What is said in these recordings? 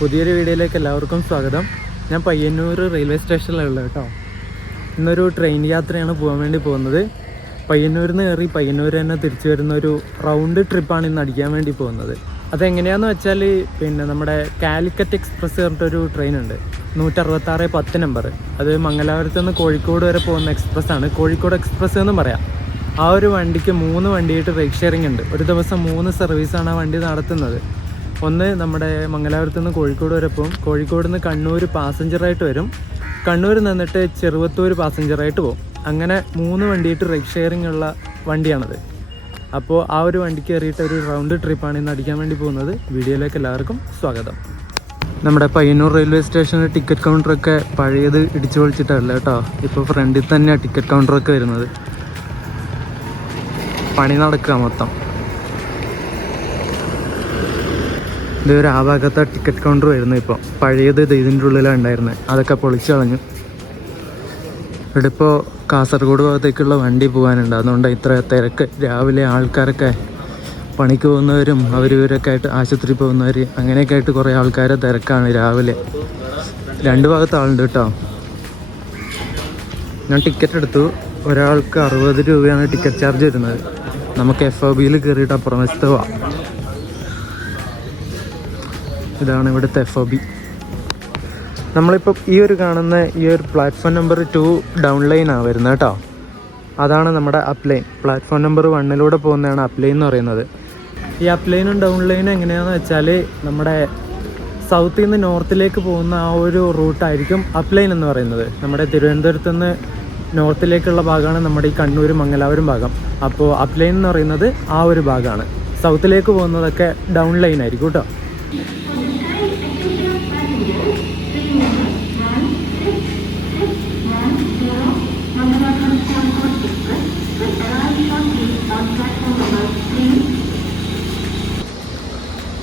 പുതിയൊരു വീഡിയോയിലേക്ക് എല്ലാവർക്കും സ്വാഗതം. ഞാൻ പയ്യന്നൂർ റെയിൽവേ സ്റ്റേഷനിലുള്ള കേട്ടോ. ഇന്നൊരു ട്രെയിൻ യാത്രയാണ് പോകാൻ വേണ്ടി പോകുന്നത്. പയ്യന്നൂരിൽ നിന്ന് കയറി പയ്യന്നൂർ തന്നെ തിരിച്ചു വരുന്ന ഒരു റൗണ്ട് ട്രിപ്പാണ് ഇന്ന് അടിക്കാൻ വേണ്ടി പോകുന്നത്. അതെങ്ങനെയാണെന്ന് വെച്ചാൽ നമ്മുടെ കാലിക്കറ്റ് എക്സ്പ്രസ് പറഞ്ഞിട്ടൊരു ട്രെയിനുണ്ട്, 166-10 നമ്പർ. അത് മംഗലാപുരത്ത് നിന്ന് കോഴിക്കോട് വരെ പോകുന്ന എക്സ്പ്രസ്സാണ്, കോഴിക്കോട് എക്സ്പ്രസ് എന്നും പറയാം. ആ ഒരു വണ്ടിക്ക് 3 വണ്ടിയായിട്ട് റൈഡ് ഷെയറിംഗ് ഉണ്ട്. ഒരു ദിവസം 3 സർവീസാണ് ആ വണ്ടി നടത്തുന്നത്. ഒന്ന് നമ്മുടെ മംഗലാപുരത്ത് നിന്ന് കോഴിക്കോട് വരെ പോകും, കോഴിക്കോട് നിന്ന് കണ്ണൂർ പാസഞ്ചറായിട്ട് വരും, കണ്ണൂർ നിന്നിട്ട് ചെറുവത്തൂർ പാസഞ്ചറായിട്ട് പോകും. അങ്ങനെ 3 വണ്ടിയായിട്ട് റൈഡ് ഷെയറിംഗ് ഉള്ള വണ്ടിയാണത്. അപ്പോൾ ആ ഒരു വണ്ടിക്ക് കയറിയിട്ട് ഒരു റൗണ്ട് ട്രിപ്പാണ് ഇന്ന് അടിക്കാൻ വേണ്ടി പോകുന്നത്. വീഡിയോയിലേക്ക് എല്ലാവർക്കും സ്വാഗതം. നമ്മുടെ പയ്യന്നൂർ റെയിൽവേ സ്റ്റേഷനിൽ ടിക്കറ്റ് കൗണ്ടറൊക്കെ പഴയത് ഇടിച്ചു പൊളിച്ചിട്ടല്ല കേട്ടോ. ഇപ്പോൾ ഫ്രണ്ടിൽ തന്നെയാണ് ടിക്കറ്റ് കൗണ്ടറൊക്കെ വരുന്നത്. പണി നടക്കുക മൊത്തം. ഇതൊരു ആ ഭാഗത്തെ ടിക്കറ്റ് കൗണ്ടർ വരുന്നത്. ഇപ്പോൾ പഴയത് ഇതിൻ്റെ ഉള്ളിലാണ് ഉണ്ടായിരുന്നത്, അതൊക്കെ പൊളിച്ചു കളഞ്ഞു. ഇവിടെ ഇപ്പോൾ കാസർഗോഡ് ഭാഗത്തേക്കുള്ള വണ്ടി പോകാനുണ്ട്, അതുകൊണ്ട് ഇത്ര തിരക്ക്. രാവിലെ ആൾക്കാരൊക്കെ പണിക്ക് പോകുന്നവരും ഇവരൊക്കെ ആയിട്ട് ആശുപത്രി പോകുന്നവർ അങ്ങനെയൊക്കെ ആയിട്ട് കുറേ ആൾക്കാരെ തിരക്കാണ് രാവിലെ. 2 ഭാഗത്ത് ആളുണ്ട് കേട്ടോ. ഞാൻ ടിക്കറ്റ് എടുത്തു. ഒരാൾക്ക് 60 രൂപയാണ് ടിക്കറ്റ് ചാർജ് വരുന്നത്. നമുക്ക് FOBയിൽ കയറിയിട്ട് അപ്പുറം വശത്ത് പോവാം. ഇതാണ് ഇവിടുത്തെ FOB. നമ്മളിപ്പോൾ ഈ ഒരു കാണുന്ന ഈ ഒരു പ്ലാറ്റ്ഫോം നമ്പർ 2 ഡൗൺ ലൈനാണ് വരുന്നത് കേട്ടോ. അതാണ് നമ്മുടെ അപ്പ് ലൈൻ. പ്ലാറ്റ്ഫോം നമ്പർ 1 പോകുന്നതാണ് അപ്പ് ലൈൻ എന്ന് പറയുന്നത്. ഈ അപ്പ് ലൈനും ഡൗൺ ലൈനും എങ്ങനെയാണെന്ന് വെച്ചാൽ നമ്മുടെ സൗത്തിൽ നിന്ന് നോർത്തിലേക്ക് പോകുന്ന ആ ഒരു റൂട്ടായിരിക്കും അപ്പ് ലൈൻ എന്ന് പറയുന്നത്. നമ്മുടെ തിരുവനന്തപുരത്ത് നിന്ന് നോർത്തിലേക്കുള്ള ഭാഗമാണ് നമ്മുടെ ഈ കണ്ണൂർ മംഗലാപുരം ഭാഗം. അപ്പോൾ അപ്പ് ലൈൻ എന്ന് പറയുന്നത് ആ ഒരു ഭാഗമാണ്. സൗത്തിലേക്ക് പോകുന്നതൊക്കെ ഡൗൺ ലൈൻ ആയിരിക്കും കേട്ടോ.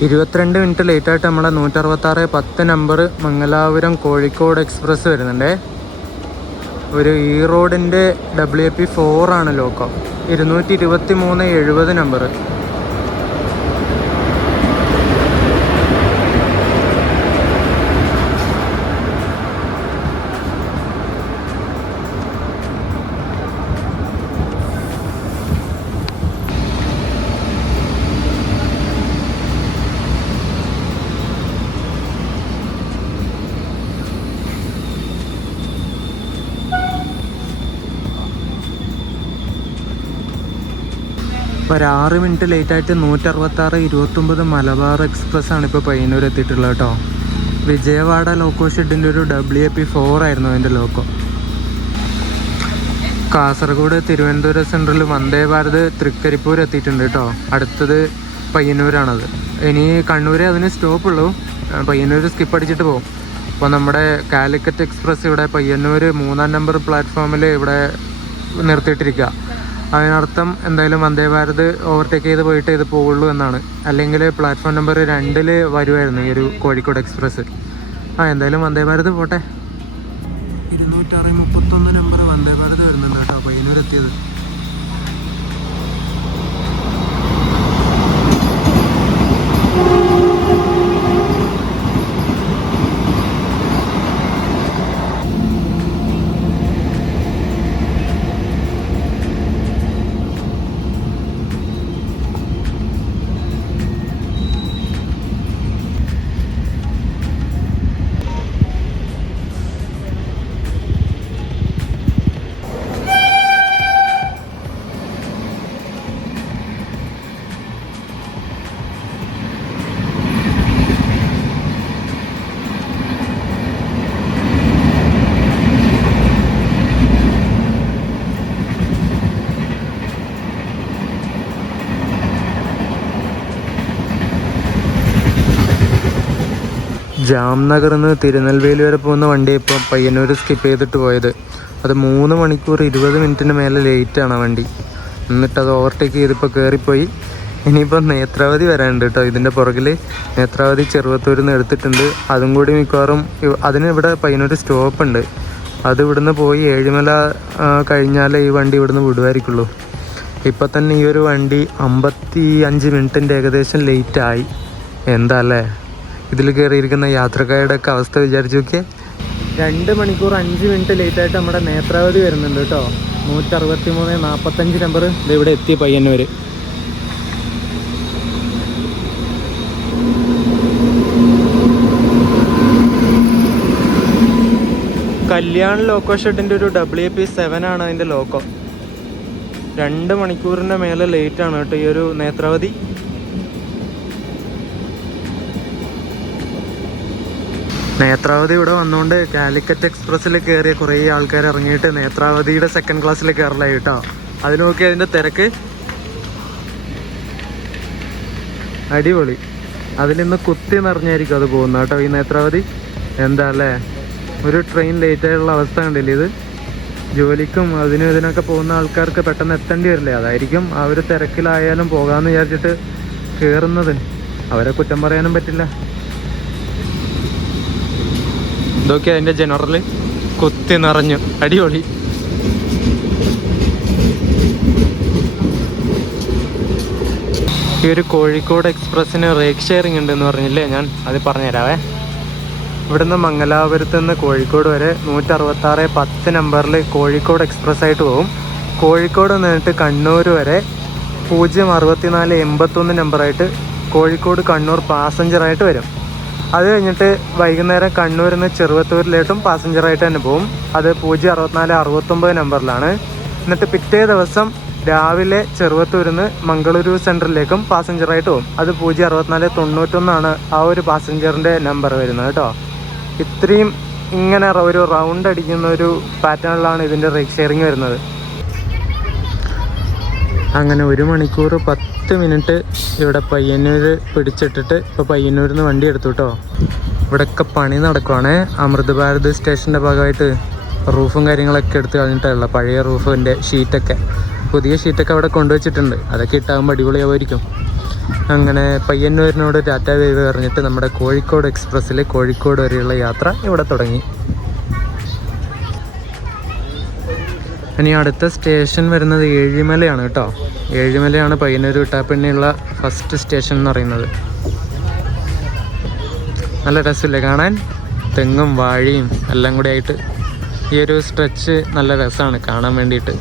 ഇരുപത്തിരണ്ട് മിനിറ്റ് ലേറ്റായിട്ട് നമ്മളെ 166-10 നമ്പർ മംഗലാപുരം കോഴിക്കോട് എക്സ്പ്രസ് വരുന്നുണ്ടേ. ഒരു ഈ റോഡിൻ്റെ WP4 ആണ് ലോക്കോ, 223-70 നമ്പർ. ഒരു 6 മിനിറ്റ് ലേറ്റായിട്ട് 166-29 മലബാർ എക്സ്പ്രസ് ആണ് ഇപ്പോൾ പയ്യന്നൂർ എത്തിയിട്ടുള്ളത് കേട്ടോ. വിജയവാഡ ലോക്കോ ഷെഡിൻ്റെ ഒരു WP4 ആയിരുന്നു അതിൻ്റെ ലോക്കോ. കാസർഗോഡ് തിരുവനന്തപുരം സെൻട്രൽ വന്ദേ ഭാരത് തൃക്കരിപ്പൂർ എത്തിയിട്ടുണ്ട് കേട്ടോ. അടുത്തത് പയ്യന്നൂരാണത്. ഇനി കണ്ണൂരേ അതിന് സ്റ്റോപ്പുള്ളൂ, പയ്യന്നൂർ സ്കിപ്പ് അടിച്ചിട്ട് പോകും. അപ്പോൾ നമ്മുടെ കാലിക്കറ്റ് എക്സ്പ്രസ് ഇവിടെ പയ്യന്നൂർ 3 നമ്പർ പ്ലാറ്റ്ഫോമിൽ ഇവിടെ നിർത്തിയിട്ടിരിക്കുക. അതിനർത്ഥം എന്തായാലും വന്ദേ ഭാരത് ഓവർടേക്ക് ചെയ്ത് പോയിട്ട് ഇത് പോകുള്ളൂ എന്നാണ്. അല്ലെങ്കിൽ പ്ലാറ്റ്ഫോം നമ്പർ 2 വരുമായിരുന്നു ഈ ഒരു കോഴിക്കോട് എക്സ്പ്രസ്. എന്തായാലും വന്ദേ ഭാരത് പോട്ടെ. 231 നമ്പർ വന്ദേ ഭാരത് വരുന്നുണ്ട് കേട്ടോ പയ്യന്നൂർ എത്തിയത്. ജാംനഗറിൽ നിന്ന് തിരുനെൽവേലി വരെ പോകുന്ന വണ്ടി ഇപ്പോൾ പയ്യന്നൂർ സ്കിപ്പ് ചെയ്തിട്ട് പോയത്. അത് 3 മണിക്കൂർ 20 മിനിറ്റിന് മേലെ ലേറ്റാണ് വണ്ടി. എന്നിട്ടത് ഓവർടേക്ക് ചെയ്തിപ്പോൾ കയറിപ്പോയി. ഇനിയിപ്പോൾ നേത്രാവതി വരാനുണ്ട് കേട്ടോ ഇതിൻ്റെ പുറകിൽ. നേത്രാവതി ചെറുവത്തൂരിൽ നിന്ന് എടുത്തിട്ടുണ്ട്. അതും കൂടി മിക്കവാറും അതിന് ഇവിടെ പയ്യന്നൂർ സ്റ്റോപ്പുണ്ട്. അത് ഇവിടുന്ന് പോയി ഏഴിമല കഴിഞ്ഞാലേ ഈ വണ്ടി ഇവിടുന്ന് വിടുമായിരിക്കുള്ളൂ. ഇപ്പം തന്നെ ഈ ഒരു വണ്ടി 55 മിനിറ്റിൻ്റെ ഏകദേശം ലേറ്റായി. എന്താ അല്ലേ, ഇതിൽ കയറിയിരിക്കുന്ന യാത്രക്കാരുടെ ഒക്കെ അവസ്ഥ വിചാരിച്ചു നോക്കിയേ. 2 മണിക്കൂർ 5 മിനിറ്റ് ലേറ്റായിട്ട് നമ്മുടെ നേത്രാവതി വരുന്നുണ്ട് കേട്ടോ. 163-45 നമ്പർ ഇവിടെ എത്തി പയ്യന്നൂർ. കല്യാൺ ലോക്കോ ഷെഡിൻ്റെ ഒരു WP7 ആണ് അതിൻ്റെ ലോക്കോ. 2 മണിക്കൂറിൻ്റെ മേലെ ലേറ്റാണ് കേട്ടോ ഈ ഒരു നേത്രാവതി. നേത്രാവതി ഇവിടെ വന്നുകൊണ്ട് കാലിക്കറ്റ് എക്സ്പ്രസ്സിൽ കയറിയ കുറേ ആൾക്കാർ ഇറങ്ങിയിട്ട് നേത്രാവതിയുടെ 2nd ക്ലാസ്സിൽ കയറലായി കേട്ടോ. അതിൽ നോക്കി അതിൻ്റെ തിരക്ക് അടിപൊളി. അതിലിന്ന് കുത്തി നിറഞ്ഞായിരിക്കും അത് പോകുന്നത് കേട്ടോ ഈ നേത്രാവതി. എന്താ അല്ലേ, ഒരു ട്രെയിൻ ലേറ്റ് ആയിട്ടുള്ള അവസ്ഥ കണ്ടില്ലേ ഇത്. ജോലിക്കും അതിനും ഇതിനൊക്കെ പോകുന്ന ആൾക്കാർക്ക് പെട്ടെന്ന് എത്തേണ്ടി വരില്ലേ, അതായിരിക്കും ആ ഒരു തിരക്കിലായാലും പോകാമെന്ന് വിചാരിച്ചിട്ട് കയറുന്നത്. അവരെ കുറ്റം പറയാനും പറ്റില്ല. ഇതൊക്കെ അതിൻ്റെ ജനറൽ കുത്തി നിറഞ്ഞു, അടിപൊളി. ഈ ഒരു കോഴിക്കോട് എക്സ്പ്രസ്സിന് റേക്ക് ഷെയറിംഗ് ഉണ്ടെന്ന് പറഞ്ഞില്ലേ, ഞാൻ അത് പറഞ്ഞുതരാവേ. ഇവിടുന്ന് മംഗലാപുരത്ത് നിന്ന് കോഴിക്കോട് വരെ 166-10 നമ്പറിൽ കോഴിക്കോട് എക്സ്പ്രസ് ആയിട്ട് പോകും. കോഴിക്കോട് നിന്നിട്ട് കണ്ണൂർ വരെ 064-81 നമ്പറായിട്ട് കോഴിക്കോട് കണ്ണൂർ പാസഞ്ചറായിട്ട് വരും. അത് കഴിഞ്ഞിട്ട് വൈകുന്നേരം കണ്ണൂരിൽ നിന്ന് ചെറുവത്തൂരിലേട്ടും പാസഞ്ചറായിട്ട് തന്നെ പോകും. അത് 064-69 നമ്പറിലാണ്. എന്നിട്ട് പിറ്റേ ദിവസം രാവിലെ ചെറുവത്തൂരിൽ നിന്ന് മംഗളൂരു സെൻട്രലിലേക്കും പാസഞ്ചറായിട്ട് പോകും. അത് 064-91 ആ ഒരു പാസഞ്ചറിൻ്റെ നമ്പർ വരുന്നത് കേട്ടോ. ഇത്രയും ഇങ്ങനെ ഒരു റൗണ്ട് അടിക്കുന്ന ഒരു പാറ്റേണിലാണ് ഇതിൻ്റെ റേക്ക് ഷെയറിങ് വരുന്നത്. അങ്ങനെ 1 മണിക്കൂർ 10 മിനിറ്റ് ഇവിടെ പയ്യന്നൂർ പിടിച്ചിട്ടിട്ട് ഇപ്പോൾ പയ്യന്നൂരിൽ നിന്ന് വണ്ടി എടുത്തു കേട്ടോ. ഇവിടെയൊക്കെ പണി നടക്കുവാണ്. അമൃത് ഭാരത് സ്റ്റേഷൻ്റെ ഭാഗമായിട്ട് റൂഫും കാര്യങ്ങളൊക്കെ എടുത്ത് കളഞ്ഞിട്ടുള്ള പഴയ റൂഫിൻ്റെ ഷീറ്റൊക്കെ, പുതിയ ഷീറ്റൊക്കെ അവിടെ കൊണ്ടുവച്ചിട്ടുണ്ട്. അതൊക്കെ ഇട്ടാകുമ്പോൾ അടിപൊളിയാവുമായിരിക്കും. അങ്ങനെ പയ്യന്നൂരിനോട് ടാറ്റ വേവ് പറഞ്ഞിട്ട് നമ്മുടെ കോഴിക്കോട് എക്സ്പ്രസ്സിൽ കോഴിക്കോട് വരെയുള്ള യാത്ര ഇവിടെ തുടങ്ങി. ഇനി അടുത്ത സ്റ്റേഷൻ വരുന്നത് ഏഴിമലയാണ് കേട്ടോ. ഏഴിമലയാണ് പയ്യന്നൂർ വിട്ടാപ്പിണ്ണിയുള്ള ഫസ്റ്റ് സ്റ്റേഷൻ എന്ന് പറയുന്നത്. നല്ല രസമില്ലേ കാണാൻ, തെങ്ങും വാഴയും എല്ലാം കൂടി ആയിട്ട്. ഈ ഒരു സ്ട്രെച്ച് നല്ല രസമാണ് കാണാൻ വേണ്ടിയിട്ട്.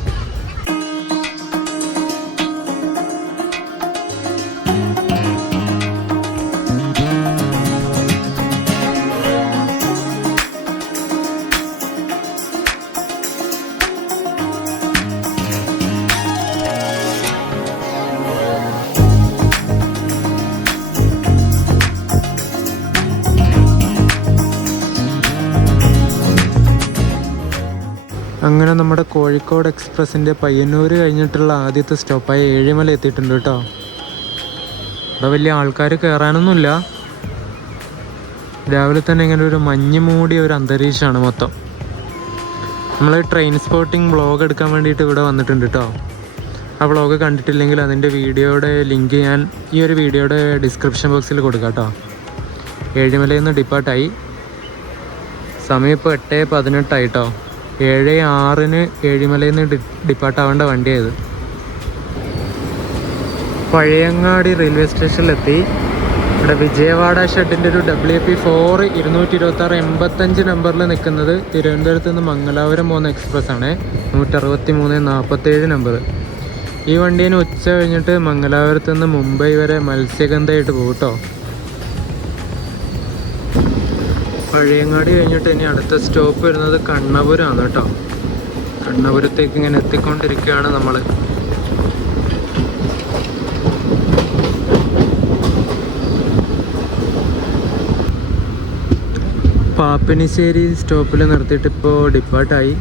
അങ്ങനെ നമ്മുടെ കോഴിക്കോട് എക്സ്പ്രസ്സിൻ്റെ പയ്യന്നൂർ കഴിഞ്ഞിട്ടുള്ള ആദ്യത്തെ സ്റ്റോപ്പായ ഏഴിമല എത്തിയിട്ടുണ്ട് കേട്ടോ. ഇവിടെ വലിയ ആൾക്കാർ കയറാനൊന്നുമില്ല. രാവിലെ തന്നെ ഇങ്ങനെ ഒരു മഞ്ഞ് മൂടിയ ഒരു അന്തരീക്ഷമാണ് മൊത്തം. നമ്മൾ ട്രെയിൻ സ്പോട്ടിംഗ് വ്ളോഗ് എടുക്കാൻ വേണ്ടിയിട്ട് ഇവിടെ വന്നിട്ടുണ്ട് കേട്ടോ. ആ വ്ളോഗ് കണ്ടിട്ടില്ലെങ്കിൽ അതിൻ്റെ വീഡിയോയുടെ ലിങ്ക് ഞാൻ ഈ ഒരു വീഡിയോയുടെ ഡിസ്ക്രിപ്ഷൻ ബോക്സിൽ കൊടുക്കാം കേട്ടോ. ഏഴിമലയിൽ നിന്ന് ഡിപ്പാർട്ടായി. സമയം ഇപ്പോൾ 8:18 ആയിട്ടോ. 7:06 ഏഴിമലയിൽ നിന്ന് ഡിപ്പാർട്ടാവേണ്ട വണ്ടിയായത്. പഴയങ്ങാടി റെയിൽവേ സ്റ്റേഷനിലെത്തി. ഇവിടെ വിജയവാഡ ഷെഡിൻ്റെ ഒരു WP4 226-85 നമ്പറിൽ നിൽക്കുന്നത് തിരുവനന്തപുരത്ത് നിന്ന് മംഗലാപുരം പോകുന്ന എക്സ്പ്രസ് ആണ്. 163-47 നമ്പർ. ഈ വണ്ടീന് ഉച്ച കഴിഞ്ഞിട്ട് മംഗലാപുരത്ത് നിന്ന് മുംബൈ വരെ മത്സ്യഗന്ധമായിട്ട് പോകും കേട്ടോ. പഴയങ്ങാടി കഴിഞ്ഞിട്ട് ഇനി അടുത്ത സ്റ്റോപ്പ് വരുന്നത് കണ്ണപുരമാണ് കേട്ടോ. കണ്ണപുരത്തേക്ക് ഇങ്ങനെ എത്തിക്കൊണ്ടിരിക്കുകയാണ് നമ്മൾ. പാപ്പിനിശ്ശേരി സ്റ്റോപ്പിൽ നിർത്തിയിട്ട് ഇപ്പോൾ ഡിപ്പാർട്ടായി.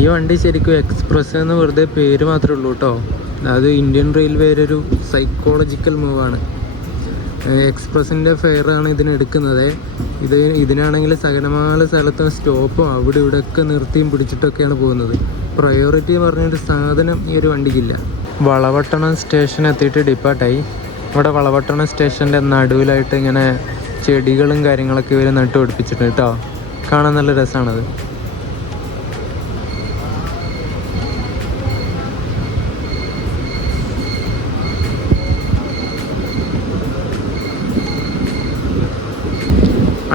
ഈ വണ്ടി ശരിക്കും എക്സ്പ്രസ് എന്ന് വെറുതെ പേര് മാത്രമേ ഉള്ളൂ കേട്ടോ. അത് ഇന്ത്യൻ റെയിൽവേയുടെ ഒരു സൈക്കോളജിക്കൽ മൂവാണ്. എക്സ്പ്രസിൻ്റെ ഫെയറാണ് ഇതിനെടുക്കുന്നത്. ഇതിനാണെങ്കിൽ സകലമാല സ്ഥലത്തും സ്റ്റോപ്പും അവിടെ ഇവിടെയൊക്കെ നിർത്തിയും പിടിച്ചിട്ടൊക്കെയാണ് പോകുന്നത്. പ്രയോറിറ്റി പറഞ്ഞൊരു സാധനം ഈ ഒരു വണ്ടിക്കില്ല. വളവട്ടണം സ്റ്റേഷൻ എത്തിയിട്ട് ഡിപ്പാർട്ടായി. ഇവിടെ വളവട്ടണം സ്റ്റേഷൻ്റെ നടുവിലായിട്ട് ഇങ്ങനെ ചെടികളും കാര്യങ്ങളൊക്കെ ഇവർ നട്ടു പിടിപ്പിച്ചിട്ടുണ്ട് കേട്ടോ. കാണാൻ നല്ല രസമാണത്.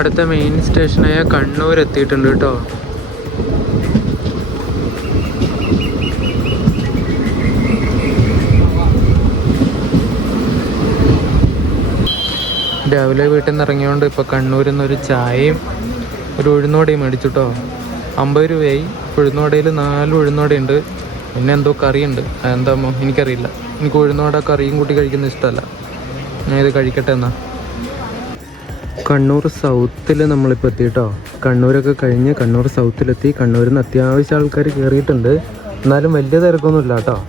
അടുത്ത മെയിൻ സ്റ്റേഷനായ കണ്ണൂർ എത്തിയിട്ടുണ്ട് കേട്ടോ. രാവിലെ വീട്ടിൽ നിന്ന് ഇറങ്ങിയോണ്ട് ഇപ്പോൾ കണ്ണൂരിൽ നിന്നൊരു ചായയും ഒരു ഉഴുന്നോടയും മേടിച്ചു കേട്ടോ. 50 രൂപയായി. ഉഴുന്നോടയിൽ 4 ഉഴുന്നോടയുണ്ട്, പിന്നെ എന്തോ കറിയുണ്ട്. അതെന്താമോ എനിക്കറിയില്ല. എനിക്ക് ഉഴുന്നോട കറിയും കൂട്ടി കഴിക്കുന്നത് ഇഷ്ടമല്ല. ഞാൻ ഇത് കഴിക്കട്ടെ എന്നാ. കണ്ണൂർ സൗത്തിൽ നമ്മളിപ്പോൾ എത്തി കേട്ടോ. കണ്ണൂരൊക്കെ കഴിഞ്ഞ് കണ്ണൂർ സൗത്തിലെത്തി. കണ്ണൂരിൽ നിന്ന് അത്യാവശ്യം ആൾക്കാർ കയറിയിട്ടുണ്ട്, എന്നാലും വലിയ തിരക്കൊന്നുമില്ല കേട്ടോ.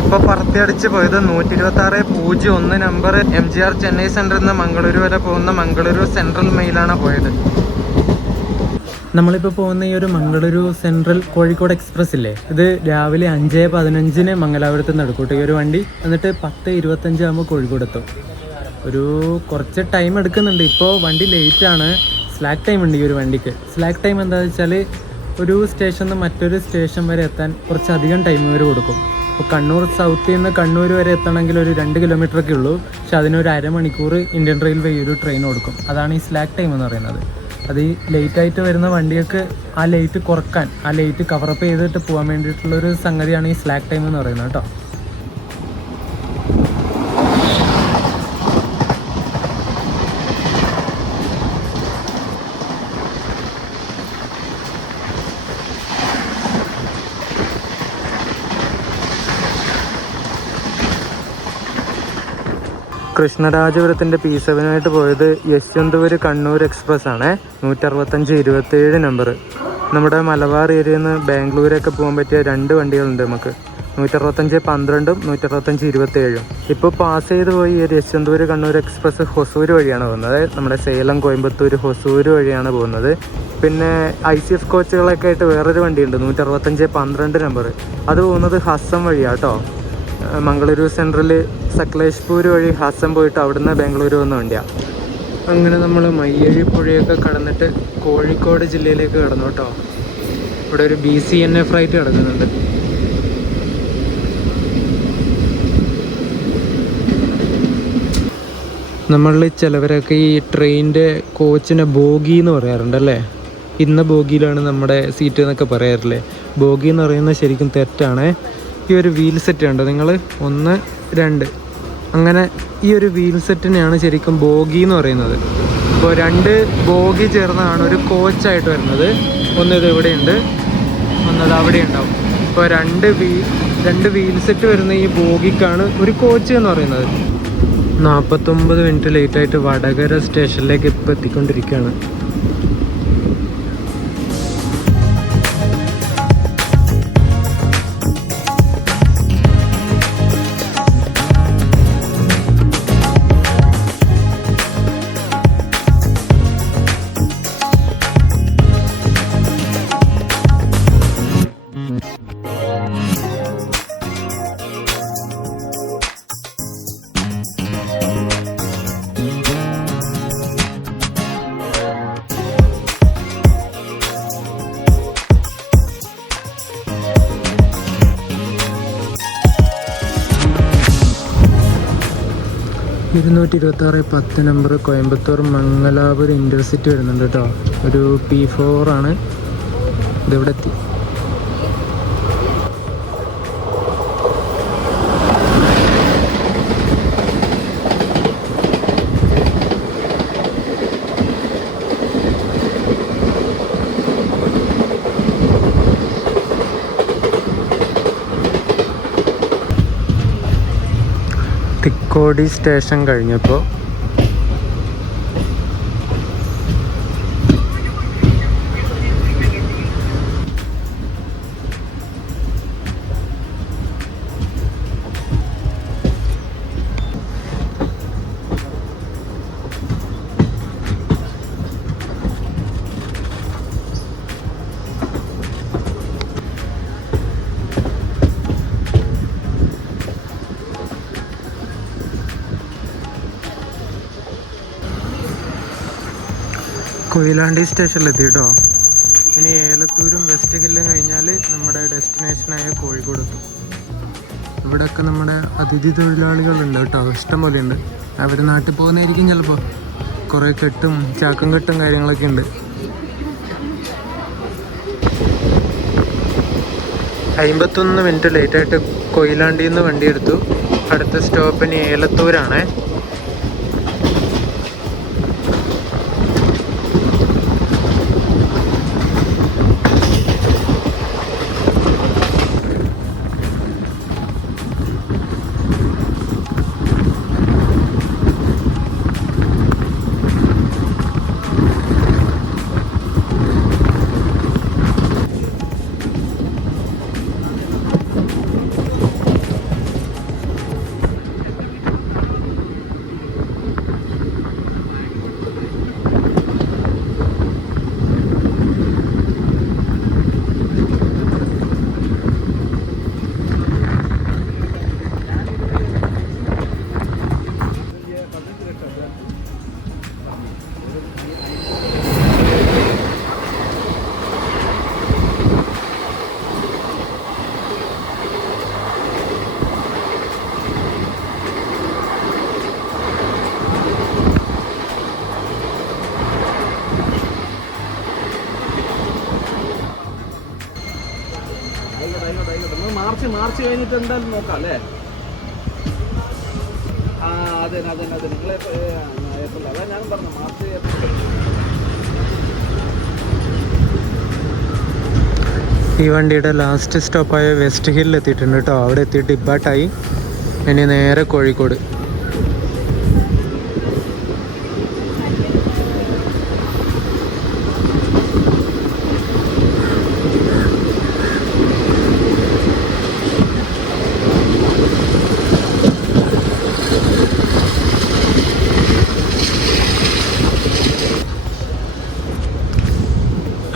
ഇപ്പോൾ പറത്തിയടിച്ച് പോയത് 126.01 നമ്പർ MGR ചെന്നൈ സെൻറ്ററിൽ നിന്ന് മംഗളൂരു വരെ പോകുന്ന മംഗളൂരു സെൻട്രൽ മെയിലാണ് പോയത്. നമ്മളിപ്പോൾ പോകുന്ന ഈ ഒരു മംഗളൂരു സെൻട്രൽ കോഴിക്കോട് എക്സ്പ്രസ് ഇല്ലേ, ഇത് രാവിലെ 5:15 മംഗലാപുരത്ത് നിന്ന് എടുക്കും ഈ ഒരു വണ്ടി. എന്നിട്ട് 10:25 ആകുമ്പോൾ കോഴിക്കോട് എത്തും. ഒരു കുറച്ച് ടൈം എടുക്കുന്നുണ്ട്. ഇപ്പോൾ വണ്ടി ലേറ്റാണ്. സ്ലാക്ക് ടൈം ഉണ്ട് ഈ ഒരു വണ്ടിക്ക്. സ്ലാക്ക് ടൈം എന്താണെന്ന് വെച്ചാൽ ഒരു സ്റ്റേഷനിൽ നിന്ന് മറ്റൊരു സ്റ്റേഷൻ വരെ എത്താൻ കുറച്ചധികം ടൈം ഇവർ കൊടുക്കും. അപ്പോൾ കണ്ണൂർ സൗത്തിൽ നിന്ന് കണ്ണൂർ വരെ എത്തണമെങ്കിൽ ഒരു 2 കിലോമീറ്ററൊക്കെ ഉള്ളൂ. പക്ഷെ അതിനൊരു അരമണിക്കൂർ ഇന്ത്യൻ റെയിൽവേ ഒരു ട്രെയിൻ കൊടുക്കും. അതാണ് ഈ സ്ലാക്ക് ടൈം എന്ന് പറയുന്നത്. അത് ഈ ലേറ്റായിട്ട് വരുന്ന വണ്ടികൾക്ക് ആ ലേറ്റ് കുറക്കാൻ, ആ ലേറ്റ് കവറപ്പ് ചെയ്തിട്ട് പോകാൻ വേണ്ടിയിട്ടുള്ളൊരു സംഗതിയാണ് ഈ സ്ലാക്ക് ടൈം എന്ന് പറയുന്നത് കേട്ടോ. കൃഷ്ണരാജപുരത്തിൻ്റെ P7 പോയത് യശ്വന്തപുർ കണ്ണൂർ എക്സ്പ്രസ് ആണ്. 165-27 നമ്പർ. നമ്മുടെ മലബാർ ഏരിയയിൽ നിന്ന് ബാംഗ്ലൂരൊക്കെ പോകാൻ പറ്റിയ 2 വണ്ടികളുണ്ട് നമുക്ക്. 165-12 165-27. ഇപ്പോൾ പാസ് ചെയ്ത് പോയി ഈ യശ്വന്തപുർ കണ്ണൂർ എക്സ്പ്രസ് ഹൊസൂർ വഴിയാണ് പോകുന്നത്. നമ്മുടെ സേലം കോയമ്പത്തൂർ ഹൊസൂർ വഴിയാണ് പോകുന്നത്. പിന്നെ ICF കോച്ചുകളൊക്കെ ആയിട്ട് വേറൊരു വണ്ടിയുണ്ട് 165-12 നമ്പർ. അത് പോകുന്നത് ഹസ്സം വഴിയാണ് കേട്ടോ. മംഗളൂരു സെൻട്രൽ സക്ലേഷ്പൂർ വഴി ഹാസം പോയിട്ട് അവിടുന്ന് ബാംഗ്ലൂർ വന്ന വണ്ടിയാണ്. അങ്ങനെ നമ്മൾ മയ്യഴി പുഴയൊക്കെ കടന്നിട്ട് കോഴിക്കോട് ജില്ലയിലേക്ക് കടന്നു കേട്ടോ. ഇവിടെ ഒരു BCNA ഫ്ലൈറ്റ് കിടക്കുന്നുണ്ട്. നമ്മളിൽ ചിലവരൊക്കെ ഈ ട്രെയിനിൻ്റെ കോച്ചിനെ ബോഗി എന്ന് പറയാറുണ്ടല്ലേ. ഇന്ന ബോഗിയിലാണ് നമ്മുടെ സീറ്റ് എന്നൊക്കെ പറയാറില്ലേ. ബോഗി എന്ന് പറയുന്നത് ശരിക്കും തെറ്റാണ്. ഈ ഒരു വീൽ സെറ്റ് ഉണ്ട് നിങ്ങൾ 1, 2 അങ്ങനെ ഈ ഒരു വീൽ സെറ്റിനെയാണ് ശരിക്കും ബോഗി എന്ന് പറയുന്നത്. അപ്പോൾ 2 ബോഗി ചേർന്നതാണ് ഒരു കോച്ചായിട്ട് വരുന്നത്. ഒന്നിത് ഇവിടെയുണ്ട്, ഒന്നത് അവിടെ ഉണ്ടാവും. ഇപ്പോൾ 2 വീൽ സെറ്റ് വരുന്ന ഈ ബോഗിക്കാണ് ഒരു കോച്ച് എന്ന് പറയുന്നത്. 49 മിനിറ്റ് ലേറ്റായിട്ട് വടകര സ്റ്റേഷനിലേക്ക് ഇപ്പോൾ എത്തിക്കൊണ്ടിരിക്കുകയാണ്. (226-10) നമ്പർ കോയമ്പത്തൂർ മംഗലാപുർ ഇൻ്റർസിറ്റി വരുന്നുണ്ട് കേട്ടോ. ഒരു P4 ആണ്. ഇതിവിടെ എത്തി. തിക്കോടി സ്റ്റേഷൻ കഴിഞ്ഞപ്പോൾ കൊയിലാണ്ടി സ്റ്റേഷനിലെത്തി കേട്ടോ. ഇനി ഏലത്തൂരും വെസ്റ്റ് ഹില്ലും കഴിഞ്ഞാൽ നമ്മുടെ ഡെസ്റ്റിനേഷനായ കോഴിക്കോട് എത്തും. ഇവിടെയൊക്കെ നമ്മുടെ അതിഥി തൊഴിലാളികളുണ്ട് കേട്ടോ, ഇഷ്ടം പോലെ ഉണ്ട്. അവർ നാട്ടിൽ പോകുന്നതായിരിക്കും ചിലപ്പോൾ. കുറേ കെട്ടും ചാക്കും കെട്ടും കാര്യങ്ങളൊക്കെ ഉണ്ട്. 51 മിനിറ്റ് ലേറ്റായിട്ട് കൊയിലാണ്ടിയിൽ നിന്ന് വണ്ടി എടുത്തു. അടുത്ത സ്റ്റോപ്പിന് ഏലത്തൂരാണേ. മാർച്ച് കഴിഞ്ഞിട്ട് എന്തായാലും നോക്കാം അല്ലേ? അതെ നിങ്ങൾ ഏപ്രിൽ, അതാ ഞാൻ പറഞ്ഞു മാർച്ച് ഏപ്രിൽ. ഈ വണ്ടിയുടെ ലാസ്റ്റ് സ്റ്റോപ്പായ വെസ്റ്റ് ഹില്ലിൽ എത്തിയിട്ടുണ്ട് കേട്ടോ. അവിടെ എത്തിയിട്ട് ഇബ്ബാട്ടായി. ഇനി നേരെ കോഴിക്കോട്.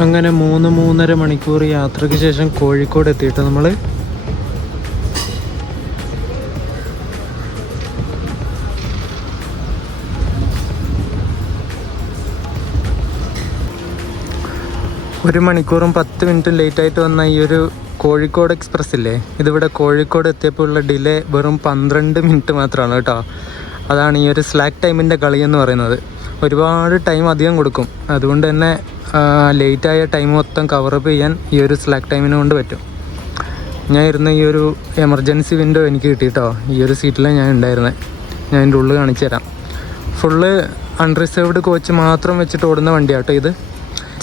അങ്ങനെ 3-3.5 മണിക്കൂർ യാത്രയ്ക്ക് ശേഷം കോഴിക്കോട് എത്തിയിട്ട് നമ്മൾ ഒരു മണിക്കൂറും 10 മിനിറ്റും ലേറ്റായിട്ട് വന്ന ഈ ഒരു കോഴിക്കോട് എക്സ്പ്രസ് ഇല്ലേ, ഇതിവിടെ കോഴിക്കോട് എത്തിയപ്പോൾ ഉള്ള ഡിലേ വെറും 12 മിനിറ്റ് മാത്രമാണ് കേട്ടോ. അതാണ് ഈ ഒരു സ്ലാക്ക് ടൈമിൻ്റെ കളി എന്ന് പറയുന്നത്. ഒരുപാട് ടൈം അധികം കൊടുക്കും. അതുകൊണ്ട് തന്നെ ലേറ്റായ ടൈം മൊത്തം കവറപ്പ് ചെയ്യാൻ ഈ ഒരു സ്ലാക്ക് ടൈമിനെ കൊണ്ട് പറ്റും. ഞാൻ ഇരുന്ന ഈ ഒരു എമർജൻസി വിൻഡോ എനിക്ക് കിട്ടിയിട്ടോ. ഈ ഒരു സീറ്റിലാണ് ഞാൻ ഉണ്ടായിരുന്നത്. ഞാൻ എൻ്റെ ഉള്ളിൽ കാണിച്ചു തരാം. ഫുള്ള് അൺറിസർവ്ഡ് കോച്ച് മാത്രം വെച്ചിട്ട് ഓടുന്ന വണ്ടിയാട്ടോ ഇത്.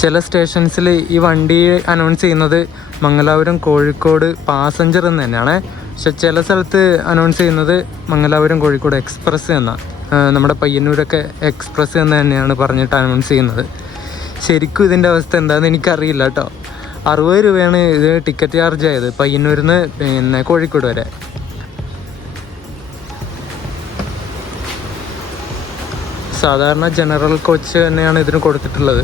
ചില സ്റ്റേഷൻസിൽ ഈ വണ്ടി അനൗൺസ് ചെയ്യുന്നത് മംഗലാപുരം കോഴിക്കോട് പാസഞ്ചർ എന്ന് തന്നെയാണ്. പക്ഷെ ചില സ്ഥലത്ത് അനൗൺസ് ചെയ്യുന്നത് മംഗലാപുരം കോഴിക്കോട് എക്സ്പ്രസ് എന്നാണ്. നമ്മുടെ പയ്യന്നൂരൊക്കെ എക്സ്പ്രസ് എന്ന് തന്നെയാണ് പറഞ്ഞിട്ട് അനൗൺസ് ചെയ്യുന്നത്. ശരിക്കും ഇതിൻ്റെ അവസ്ഥ എന്താണെന്ന് എനിക്കറിയില്ല കേട്ടോ. 60 രൂപയാണ് ഇത് ടിക്കറ്റ് ചാർജ് ആയത് പയ്യന്നൂരിൽ നിന്ന് പിന്നെ കോഴിക്കോട് വരെ. സാധാരണ ജനറൽ കോച്ച് തന്നെയാണ് ഇതിന് കൊടുത്തിട്ടുള്ളത്.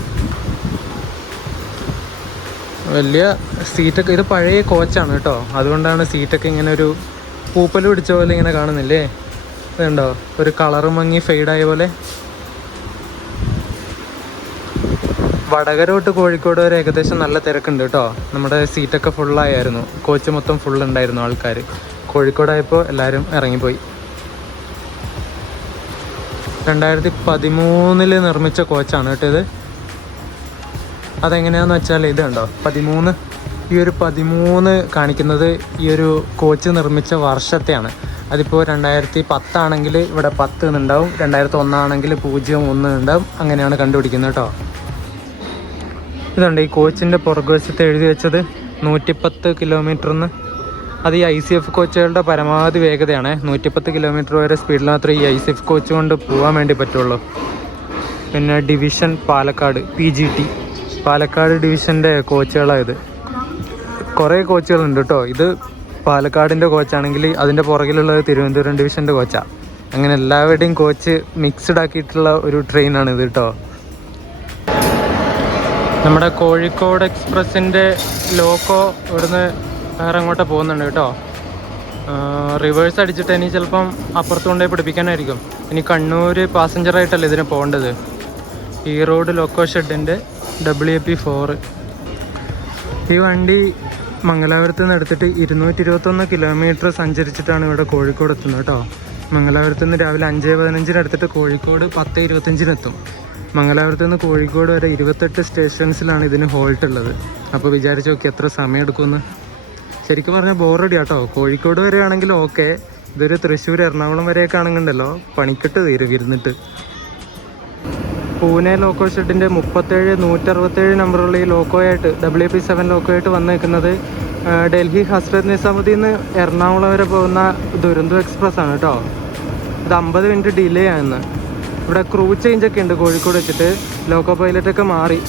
വലിയ സീറ്റൊക്കെ, ഇത് പഴയ കോച്ചാണ് കേട്ടോ. അതുകൊണ്ടാണ് സീറ്റൊക്കെ ഇങ്ങനെ ഒരു പൂപ്പൽ പിടിച്ച പോലെ ഇങ്ങനെ കാണുന്നില്ലേ. ഇതുണ്ടോ, ഒരു കളറ് മങ്ങി ഫെയ്ഡായ പോലെ. വടകര തൊട്ട് കോഴിക്കോട് വരെ ഏകദേശം നല്ല തിരക്കുണ്ട് കേട്ടോ. നമ്മുടെ സീറ്റൊക്കെ ഫുള്ളായിരുന്നു. കോച്ച് മൊത്തം ഫുള്ളുണ്ടായിരുന്നു ആൾക്കാർ. കോഴിക്കോടായപ്പോൾ എല്ലാവരും ഇറങ്ങിപ്പോയി. 2013 നിർമ്മിച്ച കോച്ചാണ് കേട്ടോ ഇത്. അതെങ്ങനെയാണെന്ന് വെച്ചാൽ ഇത് കണ്ടോ, 13, ഈ ഒരു 13 കാണിക്കുന്നത് ഈ ഒരു കോച്ച് നിർമ്മിച്ച വർഷത്തെയാണ്. അതിപ്പോൾ 2010 ആണെങ്കിൽ ഇവിടെ 10 എന്നുണ്ടാവും, 2001 ആണെങ്കിൽ 01 ഉണ്ടാവും. അങ്ങനെയാണ് കണ്ടുപിടിക്കുന്നത് കേട്ടോ. ഇതുണ്ട് ഈ കോച്ചിൻ്റെ പുറകുവശത്ത് എഴുതി വെച്ചത് 110 കിലോമീറ്ററിന്ന്. അത് ഈ ICF കോച്ചുകളുടെ പരമാവധി വേഗതയാണ്. 110 കിലോമീറ്റർ വരെ സ്പീഡിൽ മാത്രമേ ഈ ICF കോച്ച് കൊണ്ട് പോകാൻ വേണ്ടി പറ്റുള്ളൂ. പിന്നെ ഡിവിഷൻ പാലക്കാട്, PGT പാലക്കാട് ഡിവിഷൻ്റെ കോച്ചുകളായത്. കുറേ കോച്ചുകളുണ്ട് കേട്ടോ. ഇത് പാലക്കാടിൻ്റെ കോച്ചാണെങ്കിൽ അതിൻ്റെ പുറകിലുള്ളത് തിരുവനന്തപുരം ഡിവിഷൻ്റെ കോച്ചാണ്. അങ്ങനെ എല്ലാവരുടെയും കോച്ച് മിക്സ്ഡ് ആക്കിയിട്ടുള്ള ഒരു ട്രെയിനാണ് ഇത് കേട്ടോ. നമ്മുടെ കോഴിക്കോട് എക്സ്പ്രസിൻ്റെ ലോക്കോ ഇവിടുന്ന് വേറെ അങ്ങോട്ട് പോകുന്നുണ്ട് കേട്ടോ. റിവേഴ്സ് അടിച്ചിട്ട് ഇനി ചിലപ്പം അപ്പുറത്ത് കൊണ്ടുപോയി പിടിപ്പിക്കാനായിരിക്കും. ഇനി കണ്ണൂർ പാസഞ്ചറായിട്ടല്ലേ ഇതിന് പോകേണ്ടത്. ഈറോഡ് ലോക്കോ ഷെഡിൻ്റെ WP4. ഈ വണ്ടി മംഗലാപുരത്ത് നിന്ന് എടുത്തിട്ട് 221 കിലോമീറ്റർ സഞ്ചരിച്ചിട്ടാണ് ഇവിടെ കോഴിക്കോട് എത്തുന്നത് കേട്ടോ. മംഗലാപുരത്ത് നിന്ന് രാവിലെ 5:15 എടുത്തിട്ട് കോഴിക്കോട് 10:25 എത്തും. മംഗലാപുരത്ത് നിന്ന് കോഴിക്കോട് വരെ 28 സ്റ്റേഷൻസിലാണ് ഇതിന് ഹോൾട്ട് ഉള്ളത്. അപ്പോൾ വിചാരിച്ച് നോക്കി എത്ര സമയം എടുക്കുമെന്ന്. ശരിക്കും പറഞ്ഞാൽ ബോറടി കേട്ടോ. കോഴിക്കോട് വരെ ആണെങ്കിൽ ഓക്കെ, ഇതൊരു തൃശ്ശൂർ എറണാകുളം വരെയൊക്കെ ആണെന്നുണ്ടല്ലോ പണിക്കിട്ട് തീരും ഇരുന്നിട്ട്. പൂനെ ലോക്കോ ഷെഡിൻ്റെ 37-167 നമ്പറുള്ള ഈ ലോക്കോയായിട്ട് WP7 ലോക്കോയായിട്ട് വന്നേക്കുന്നത് ഡൽഹി ഹസ്രത് നിസാമുദ്ദീൻ നിന്ന് എറണാകുളം വരെ പോകുന്ന ദുരന്തോ എക്സ്പ്രസ് ആണ് കേട്ടോ. ഇത് 50 മിനിറ്റ് ഡിലേ ആണെന്ന്. ഇവിടെ ക്രൂ ചേഞ്ചൊക്കെ ഉണ്ട് കോഴിക്കോട് വെച്ചിട്ട്. ലോക്കോ പൈലറ്റൊക്കെ മാറി,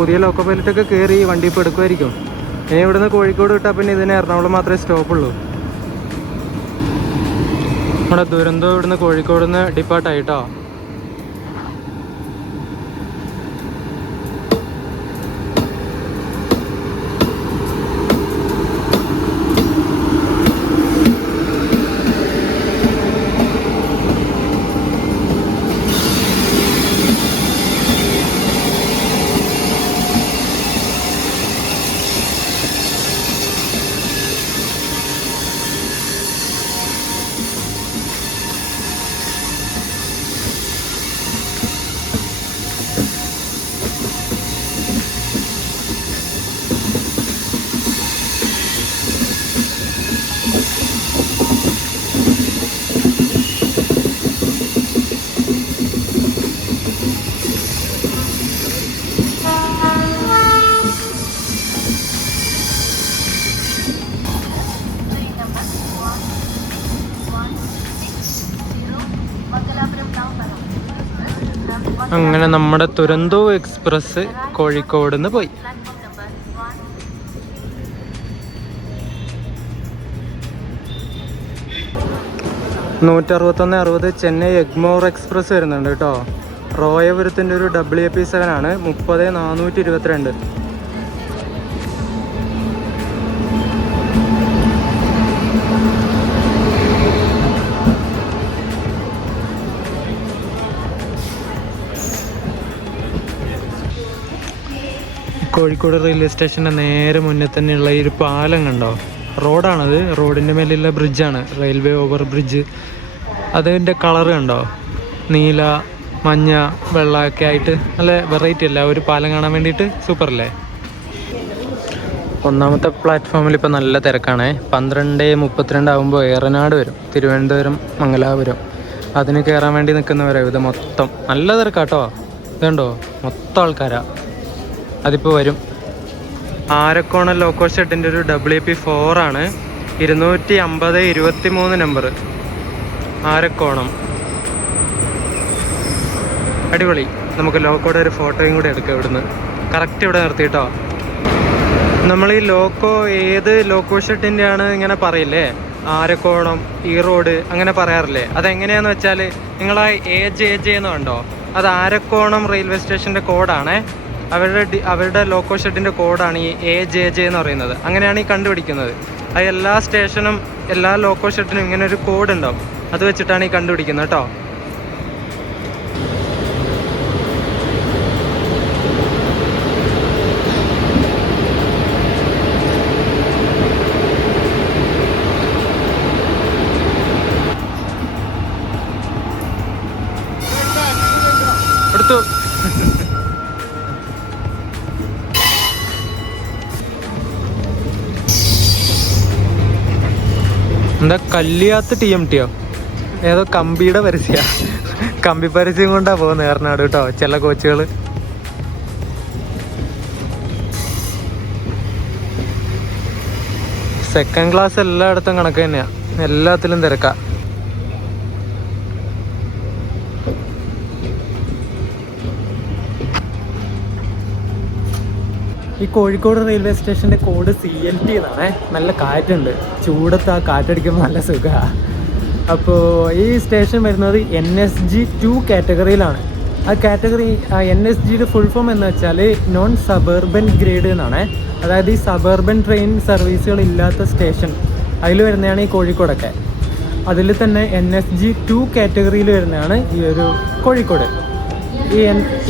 പുതിയ ലോക്കോ പൈലറ്റൊക്കെ കയറി ഈ വണ്ടി ഇപ്പോൾ എടുക്കുമായിരിക്കും. ഇനി ഇവിടുന്ന് കോഴിക്കോട് വിട്ടാൽ പിന്നെ ഇതിന് എറണാകുളം മാത്രമേ സ്റ്റോപ്പുള്ളൂ. നമ്മുടെ ദുരന്തോ ഇവിടുന്ന് കോഴിക്കോട് നിന്ന് ഡിപ്പാർട്ടായിട്ടോ. അങ്ങനെ നമ്മുടെ തുരന്തോ എക്സ്പ്രസ് കോഴിക്കോട് നിന്ന് പോയി. (16160) ചെന്നൈ എഗ്മോർ എക്സ്പ്രസ് വരുന്നുണ്ട് കേട്ടോ. റോയപുരത്തിൻ്റെ ഒരു WP7 ആണ്. 30-422. കോഴിക്കോട് റെയിൽവേ സ്റ്റേഷൻ്റെ നേരെ മുന്നേ തന്നെയുള്ള ഈ ഒരു പാലം കണ്ടോ? റോഡാണത്. റോഡിൻ്റെ മേലുള്ള ബ്രിഡ്ജാണ്, റെയിൽവേ ഓവർ ബ്രിഡ്ജ്. അതിൻ്റെ കളറ് കണ്ടോ? നീല, മഞ്ഞ, വെള്ളമൊക്കെ ആയിട്ട് നല്ല വെറൈറ്റി അല്ല ഒരു പാലം കാണാൻ വേണ്ടിയിട്ട്? സൂപ്പറല്ലേ? ഒന്നാമത്തെ പ്ലാറ്റ്ഫോമിൽ ഇപ്പോൾ നല്ല തിരക്കാണ്. 12:32 ആകുമ്പോൾ ഏറനാട് വരും, തിരുവനന്തപുരം, മംഗലാപുരം. അതിന് കയറാൻ വേണ്ടി നിൽക്കുന്നവരാണ് ഇത് മൊത്തം. നല്ല തിരക്കാട്ടോ. ഇതുണ്ടോ? മൊത്തം ആൾക്കാരാണ്. അതിപ്പോൾ വരും. ആരക്കോണം ലോക്കോ ഷെഡിൻ്റെ ഒരു WP4 ആണ്. 250-23 നമ്പർ. ആരക്കോണം. അടിപൊളി. നമുക്ക് ലോക്കോയുടെ ഒരു ഫോട്ടോയും കൂടി എടുക്കാം ഇവിടുന്ന്. കറക്റ്റ് ഇവിടെ നിർത്തിയിട്ടോ. നമ്മൾ ഈ ലോക്കോ ഏത് ലോക്കോ ഷെഡിൻ്റെ ആണ് ഇങ്ങനെ പറയില്ലേ? ആരക്കോണം, ഈറോഡ് അങ്ങനെ പറയാറില്ലേ? അതെങ്ങനെയാണെന്ന് വെച്ചാൽ നിങ്ങൾ ആ AJJ എന്ന് കണ്ടോ? അത് ആരക്കോണം റെയിൽവേ സ്റ്റേഷൻ്റെ കോഡാണേ. അവരുടെ ലോക്കോ ഷെഡിൻ്റെ കോഡാണ് ഈ AJJ എന്ന് പറയുന്നത്. അങ്ങനെയാണ് ഈ കണ്ടുപിടിക്കുന്നത്. അത് എല്ലാ സ്റ്റേഷനും എല്ലാ ലോക്കോ ഷെഡിനും ഇങ്ങനെ ഒരു കോഡ് ഉണ്ടാവും. അത് വെച്ചിട്ടാണ് ഈ കണ്ടുപിടിക്കുന്നത് കേട്ടോ. എടുത്തു. എന്താ കല്ലിയാത്ത് TMTയോ? ഏതോ കമ്പിയുടെ പരസ്യ. കമ്പി പരസ്യം കൊണ്ടാ പോകുന്നത് ഏറനാട് കേട്ടോ ചില കോച്ചുകൾ. സെക്കൻഡ് ക്ലാസ് എല്ലായിടത്തും കണക്ക് തന്നെയാ, എല്ലാത്തിലും തിരക്കാ. ഈ കോഴിക്കോട് റെയിൽവേ സ്റ്റേഷൻ്റെ കോഡ് CLT എന്നാണേ. നല്ല കാറ്റുണ്ട്, ചൂടത്ത് ആ കാറ്റടിക്കുമ്പോൾ നല്ല സുഖമാണ്. അപ്പോൾ ഈ സ്റ്റേഷൻ വരുന്നത് NSG2 കാറ്റഗറിയിലാണ്. ആ കാറ്റഗറി NSGയുടെ ഫുൾ ഫോം എന്ന് വെച്ചാൽ നോൺ സബർബൻ ഗ്രേഡ് എന്നാണ്. അതായത് ഈ സബർബൻ ട്രെയിൻ സർവീസുകൾ ഇല്ലാത്ത സ്റ്റേഷൻ അതിൽ വരുന്നതാണ് ഈ കോഴിക്കോടൊക്കെ. അതിൽ തന്നെ NSG2 കാറ്റഗറിയിൽ വരുന്നതാണ് ഈ ഒരു കോഴിക്കോട്.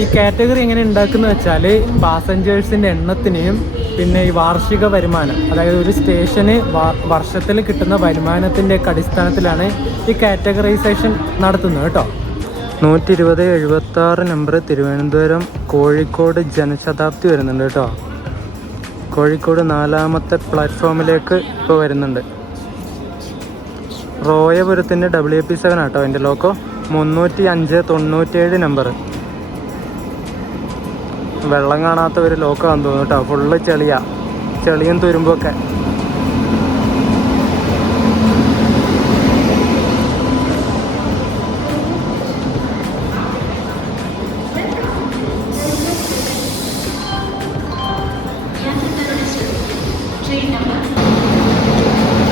ഈ കാറ്റഗറി എങ്ങനെ ഉണ്ടാക്കുന്ന വെച്ചാൽ പാസഞ്ചേഴ്സിൻ്റെ എണ്ണത്തിനെയും പിന്നെ ഈ വാർഷിക വരുമാനം, അതായത് ഒരു സ്റ്റേഷന് വർഷത്തിൽ കിട്ടുന്ന വരുമാനത്തിൻ്റെ ഒക്കെ അടിസ്ഥാനത്തിലാണ് ഈ കാറ്റഗറൈസേഷൻ നടത്തുന്നത് കേട്ടോ. 120/76 നമ്പർ തിരുവനന്തപുരം കോഴിക്കോട് ജനശതാബ്ദി വരുന്നുണ്ട് കേട്ടോ. കോഴിക്കോട് 4ാമത്തെ പ്ലാറ്റ്ഫോമിലേക്ക് ഇപ്പോൾ വരുന്നുണ്ട്. റോയപുരത്തിൻ്റെ WP7 ആട്ടോ അതിൻ്റെ ലോക്കോ. 305/97 നമ്പർ. വെള്ളം കാണാത്ത ഒരു ലോക്കാന്ന് തോന്നുന്നു കേട്ടോ. ഫുള്ള് ചെളിയും തുരുമ്പൊക്കെ.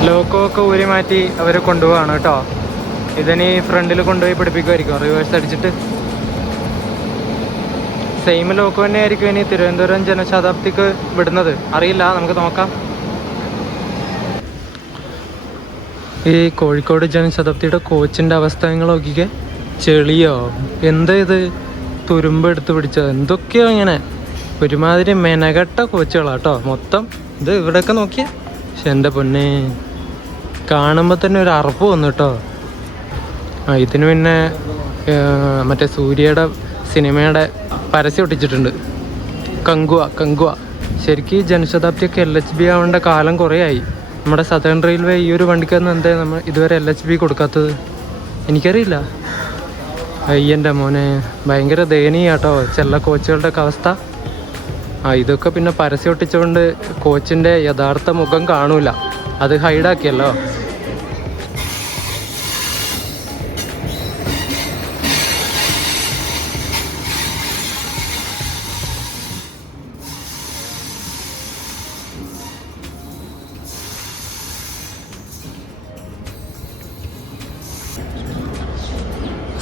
ലോക്കോ ഒക്കെ ഊരി മാറ്റി അവർ കൊണ്ടുപോവാണ് കേട്ടോ. ഇതിനി ഫ്രണ്ടിൽ കൊണ്ടുപോയി പിടിപ്പിക്കുമായിരിക്കും റിവേഴ്സ് അടിച്ചിട്ട്. സെയിം ലോക്കോ തന്നെ ആയിരിക്കും ഇനി തിരുവനന്തപുരം ജനശതാബ്ദിക്ക് വിടുന്നത്. അറിയില്ല, നമുക്ക് നോക്കാം. ഈ കോഴിക്കോട് ജനശതാബ്ദിയുടെ കോച്ചിൻ്റെ അവസ്ഥ നിങ്ങൾ നോക്കിക്കേ. ചെളിയോ എന്താ ഇത്, തുരുമ്പ് എടുത്ത് പിടിച്ചോ എന്തൊക്കെയോ. ഇങ്ങനെ ഒരുമാതിരി മെനകെട്ട കോച്ചുകളാട്ടോ മൊത്തം. ഇത് ഇവിടെയൊക്കെ നോക്കിയേ. പക്ഷെ എൻ്റെ പൊന്നെ, കാണുമ്പോൾ തന്നെ ഒരു അറപ്പ് വന്നു കേട്ടോ. ഇതിന് പിന്നെ മറ്റേ സൂര്യയുടെ സിനിമയുടെ പരസ്യം ഒട്ടിച്ചിട്ടുണ്ട്. കങ്കുവ. ശരിക്കും ജനശതാബ്ദിയൊക്കെ LHB ആവേണ്ട കാലം കുറേ ആയി. നമ്മുടെ സതേൺ റെയിൽവേ ഈ ഒരു വണ്ടിക്കൊന്നും എന്താ നമ്മൾ ഇതുവരെ LHB കൊടുക്കാത്തത് എനിക്കറിയില്ല. അയ്യൻ്റെ മോനെ, ഭയങ്കര ദയനീയാട്ടോ ചില കോച്ചുകളുടെ ഒക്കെ അവസ്ഥ. ഇതൊക്കെ പിന്നെ പരസ്യം ഒട്ടിച്ചുകൊണ്ട് കോച്ചിൻ്റെ യഥാർത്ഥ മുഖം കാണൂല, അത് ഹൈഡാക്കിയല്ലോ.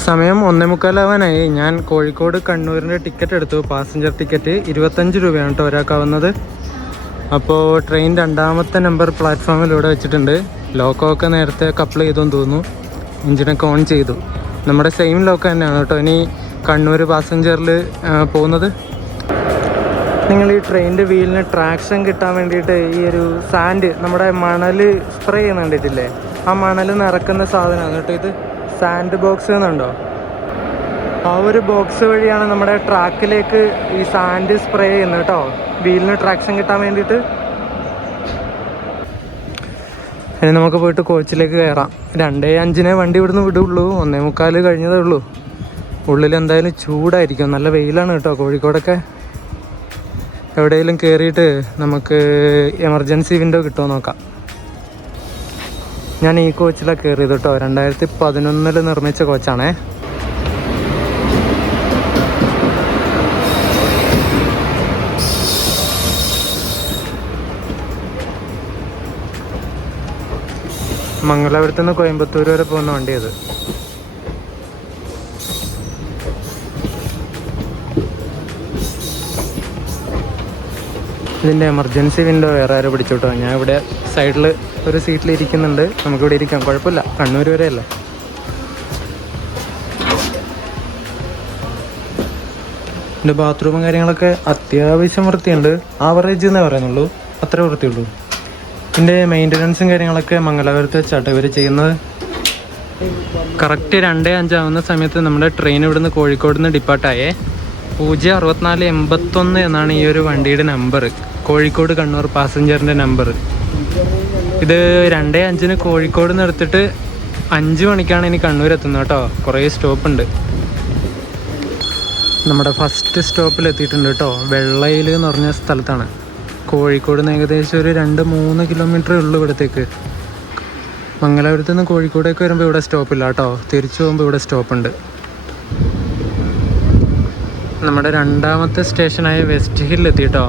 സമയം 1:45 ഞാൻ കോഴിക്കോട് കണ്ണൂരിൻ്റെ ടിക്കറ്റ് എടുത്തു. പാസഞ്ചർ ടിക്കറ്റ് 25 രൂപയാണ് കേട്ടോ ഒരാൾക്കാവുന്നത്. അപ്പോൾ ട്രെയിൻ 2ാമത്തെ നമ്പർ പ്ലാറ്റ്ഫോമിലൂടെ വെച്ചിട്ടുണ്ട്. ലോക്കോ ഒക്കെ നേരത്തെ കപ്പിൾ ചെയ്തെന്ന് തോന്നുന്നു. എഞ്ചിനൊക്കെ ഓൺ ചെയ്തു. നമ്മുടെ സെയിം ലോക്കോ തന്നെയാണ് കേട്ടോ ഇനി കണ്ണൂർ പാസഞ്ചറിൽ പോകുന്നത്. നിങ്ങൾ ഈ ട്രെയിനിൻ്റെ വീലിന് ട്രാക്ഷൻ കിട്ടാൻ വേണ്ടിയിട്ട് ഈ ഒരു സാൻഡ്, നമ്മുടെ മണൽ സ്പ്രേ ചെയ്യുന്ന കണ്ടിട്ടില്ലേ, ആ മണൽ നിറക്കുന്ന സാധനമാണ് കേട്ടോ ഇത്. സാൻഡ് ബോക്സ് എന്നുണ്ടോ, ആ ഒരു ബോക്സ് വഴിയാണ് നമ്മുടെ ട്രാക്കിലേക്ക് ഈ സാൻഡ് സ്പ്രേ ചെയ്യുന്നത് കേട്ടോ, വീലിന് ട്രാക്ഷൻ കിട്ടാൻ വേണ്ടിയിട്ട്. ഇനി നമുക്ക് പോയിട്ട് കോച്ചിലേക്ക് കയറാം. 2:05 വണ്ടി ഇവിടുന്ന് വിടുള്ളൂ. 1:45 കഴിഞ്ഞതേ ഉള്ളൂ. ഉള്ളിൽ എന്തായാലും ചൂടായിരിക്കും, നല്ല വെയിലാണ് കേട്ടോ കോഴിക്കോടൊക്കെ. എവിടെയെങ്കിലും കയറിയിട്ട് നമുക്ക് എമർജൻസി വിൻഡോ കിട്ടുമോ നോക്കാം. ഞാൻ ഈ കോച്ചിലാണ് കയറിയത് കേട്ടോ. 2011 നിർമ്മിച്ച കോച്ചാണേ. മംഗലാപുരത്ത് നിന്ന് കോയമ്പത്തൂർ വരെ പോകുന്ന വണ്ടിയത്. ഇതിൻ്റെ എമർജൻസി വിൻഡോ വേറെ ആരും പിടിച്ചോട്ടോ. ഞാൻ ഇവിടെ സൈഡിൽ ഒരു സീറ്റിൽ ഇരിക്കുന്നുണ്ട്. നമുക്കിവിടെ ഇരിക്കാം, കുഴപ്പമില്ല. കണ്ണൂർ വരെ അല്ല. എൻ്റെ ബാത്റൂമും കാര്യങ്ങളൊക്കെ അത്യാവശ്യം വൃത്തിയുണ്ട്. ആവറേജ് എന്നേ പറയുന്നുള്ളൂ, അത്ര വൃത്തിയുള്ളൂ. ഇതിൻ്റെ മെയിൻ്റനൻസും കാര്യങ്ങളൊക്കെ മംഗലാപുരത്ത് വെച്ചാട്ടോ ഇവർ ചെയ്യുന്നത്. കറക്റ്റ് 2:05 ആവുന്ന സമയത്ത് നമ്മുടെ ട്രെയിൻ ഇവിടുന്ന് കോഴിക്കോട് നിന്ന് ഡിപ്പാർട്ടായേ. 06481 എന്നാണ് ഈ ഒരു വണ്ടിയുടെ നമ്പർ, കോഴിക്കോട് കണ്ണൂർ പാസഞ്ചറിൻ്റെ നമ്പർ. ഇത് 2:05 കോഴിക്കോട് നിന്ന് എടുത്തിട്ട് 5 മണിക്കാണ് ഇനി കണ്ണൂർ എത്തുന്നത് കേട്ടോ. കുറേ സ്റ്റോപ്പുണ്ട്. നമ്മുടെ ഫസ്റ്റ് സ്റ്റോപ്പിൽ എത്തിയിട്ടുണ്ട് കേട്ടോ. വെള്ളയിൽ എന്ന് പറഞ്ഞ സ്ഥലത്താണ്. കോഴിക്കോട് നിന്ന് ഏകദേശം ഒരു 2-3 കിലോമീറ്ററേ ഉള്ളൂ ഇവിടത്തേക്ക്. മംഗലാപുരത്ത് നിന്ന് കോഴിക്കോടേക്ക് വരുമ്പോൾ ഇവിടെ സ്റ്റോപ്പില്ല കേട്ടോ. തിരിച്ചു പോകുമ്പോൾ ഇവിടെ സ്റ്റോപ്പുണ്ട്. നമ്മുടെ 2ാമത്തെ സ്റ്റേഷനായ വെസ്റ്റ് ഹിൽ എത്തി കേട്ടോ.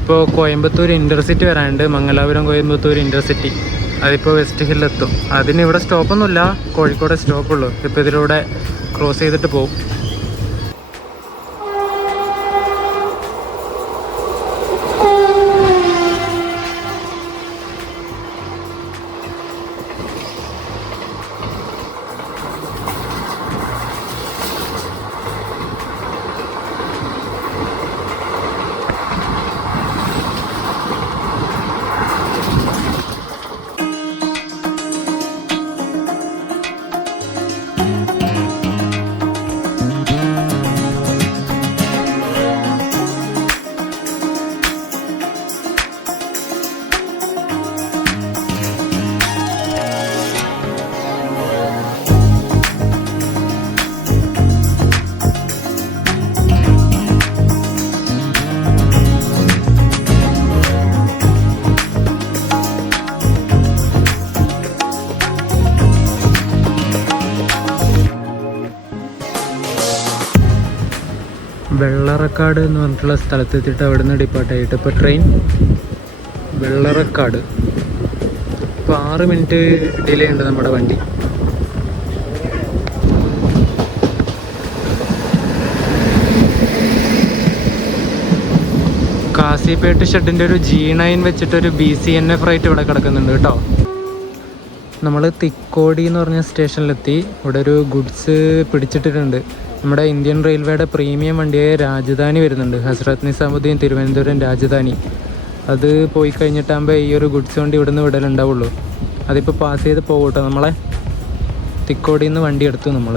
ഇപ്പോൾ കോയമ്പത്തൂർ ഇൻ്റർസിറ്റി വരാനുണ്ട്, മംഗലാപുരം കോയമ്പത്തൂർ ഇൻ്റർസിറ്റി. അതിപ്പോൾ വെസ്റ്റ് ഹില്ലെത്തും. അതിന് ഇവിടെ സ്റ്റോപ്പൊന്നുമില്ല, കോഴിക്കോട് സ്റ്റോപ്പുള്ളൂ. ഇപ്പോൾ ഇതിലൂടെ ക്രോസ് ചെയ്തിട്ട് പോകും. വെള്ളറക്കാട് എന്ന് പറഞ്ഞിട്ടുള്ള സ്ഥലത്തെത്തിയിട്ട് അവിടെ നിന്ന് ഡിപ്പാർട്ടായിട്ട് ഇപ്പോൾ ട്രെയിൻ വെള്ളറക്കാട്. ഇപ്പോൾ 6 മിനിറ്റ് ഡിലേ ഉണ്ട് നമ്മുടെ വണ്ടി. കാസിപ്പേട്ട് ഷെഡിൻ്റെ ഒരു G9 വെച്ചിട്ടൊരു BCNF ഫ്രൈറ്റ് ഇവിടെ കിടക്കുന്നുണ്ട് കേട്ടോ. നമ്മൾ തിക്കോടി എന്ന് പറഞ്ഞ സ്റ്റേഷനിലെത്തി. ഇവിടെ ഒരു ഗുഡ്സ് പിടിച്ചിട്ടിട്ടുണ്ട്. നമ്മുടെ ഇന്ത്യൻ റെയിൽവേയുടെ പ്രീമിയം വണ്ടിയായ രാജധാനി വരുന്നുണ്ട്. ഹസ്രത്ത് നിസാമുദ്ദീൻ തിരുവനന്തപുരം രാജധാനി. അത് പോയി കഴിഞ്ഞിട്ടാകുമ്പോൾ ഈ ഒരു ഗുഡ്സ് വണ്ടി ഇവിടെ നിന്ന് വിടലുണ്ടാവുള്ളൂ. അതിപ്പോൾ പാസ് ചെയ്ത് പോകട്ടോ. നമ്മളെ തിക്കോടിയിൽ നിന്ന് വണ്ടി എടുത്തു നമ്മൾ.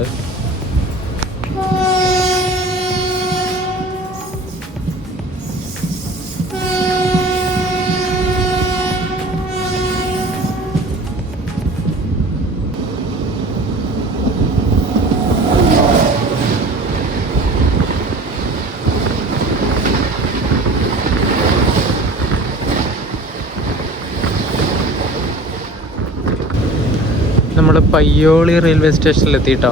നമ്മൾ പയ്യോളി റെയിൽവേ സ്റ്റേഷനിലെത്തിയിട്ടോ.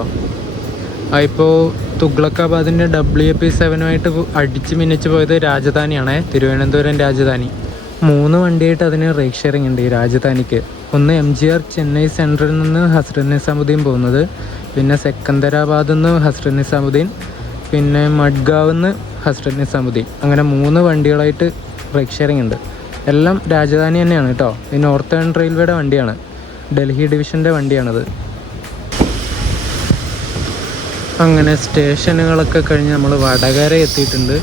ഇപ്പോൾ തുഗ്ലക്കാബാദിൻ്റെ WP7 അടിച്ച് മിന്നിച്ച് പോയത് രാജധാനിയാണേ, തിരുവനന്തപുരം രാജധാനി. 3 വണ്ടിയായിട്ട് അതിന് റേക്ക് ഷെയറിംഗ് ഉണ്ട് ഈ രാജധാനിക്ക്. ഒന്ന് MGR ചെന്നൈ സെൻട്രലിൽ നിന്ന് ഹസ്രത്ത് നിസാമുദ്ദീൻ പോകുന്നത്, പിന്നെ സെക്കന്ദരാബാദിൽ നിന്ന് ഹസ്രത്ത് നിസാമുദ്ദീൻ, പിന്നെ മഡ്ഗാവിൽ നിന്ന് ഹസ്രത്ത് നിസാമുദ്ദീൻ. അങ്ങനെ 3 വണ്ടികളായിട്ട് റേക്ക് ഷെയറിംഗ് ഉണ്ട്. എല്ലാം രാജധാനി തന്നെയാണ് കേട്ടോ. ഈ നോർത്തേൺ റെയിൽവേയുടെ വണ്ടിയാണ്, ഡൽഹി ഡിവിഷൻ്റെ വണ്ടിയാണത്. അങ്ങനെ സ്റ്റേഷനുകളൊക്കെ കഴിഞ്ഞ് നമ്മൾ വടകര എത്തിയിട്ടുണ്ട്.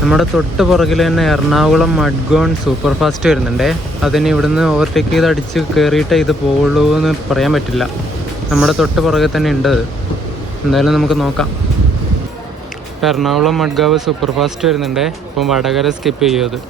നമ്മുടെ തൊട്ട് പുറകിൽ തന്നെ എറണാകുളം മഡ്ഗോൺ സൂപ്പർ ഫാസ്റ്റ് വരുന്നുണ്ടേ. അതിന് ഇവിടുന്ന് ഓവർടേക്ക് ചെയ്ത് അടിച്ച് കയറിയിട്ടേ ഇത് പോവുള്ളൂ എന്ന് പറയാൻ പറ്റില്ല. നമ്മുടെ തൊട്ട് പുറകെ തന്നെ ഉണ്ട്. എന്തായാലും നമുക്ക് നോക്കാം. എറണാകുളം മഡ്ഗാവ് സൂപ്പർ ഫാസ്റ്റ് വരുന്നുണ്ടേ. അപ്പം വടകര സ്കിപ്പ് ചെയ്യും അത്.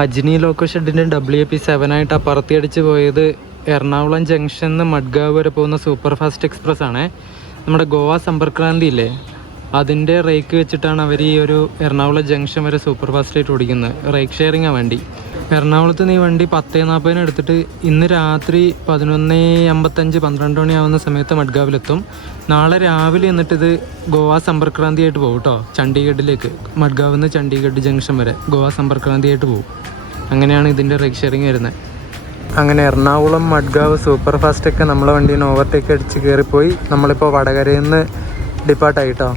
അജ്നി ലോക്കോ ഷെഡിൻ്റെ WP7 പറത്തിയടിച്ച് പോയത് എറണാകുളം ജംഗ്ഷനിൽ നിന്ന് മഡ്ഗാവ് വരെ പോകുന്ന സൂപ്പർ ഫാസ്റ്റ് എക്സ്പ്രസ് ആണേ. നമ്മുടെ ഗോവ സമ്പർക്രാന്തി ഇല്ലേ, അതിൻ്റെ റേക്ക് വെച്ചിട്ടാണ് അവർ ഈ ഒരു എറണാകുളം ജംഗ്ഷൻ വരെ സൂപ്പർ ഫാസ്റ്റായിട്ട് ഓടിക്കുന്നത്. റേക്ക് ഷെയറിംഗാണ് വണ്ടി. എറണാകുളത്ത് നിന്ന് ഈ വണ്ടി 10:40 എടുത്തിട്ട് ഇന്ന് രാത്രി 11:55 12 മണിയാവുന്ന സമയത്ത് മഡ്ഗാവിലെത്തും. നാളെ രാവിലെ എന്നിട്ട് ഗോവ സമ്പർക്രാന്തിയായിട്ട് പോകും കേട്ടോ, ചണ്ഡീഗഡിലേക്ക്. മഡ്ഗാവിൽ നിന്ന് ചണ്ഡീഗഡ് ജംഗ്ഷൻ വരെ ഗോവ സമ്പർക്രാന്തിയായിട്ട് പോകും. അങ്ങനെയാണ് ഇതിൻ്റെ റേക്ക് ഷെയറിങ് വരുന്നത്. അങ്ങനെ എറണാകുളം മഡ്ഗാവ് സൂപ്പർ ഫാസ്റ്റൊക്കെ നമ്മളെ വണ്ടീനെ ഓവർടേക്ക് അടിച്ച് കയറിപ്പോയി. നമ്മളിപ്പോൾ വടകരയിൽ നിന്ന് ഡിപ്പാർട്ടായിട്ടോ.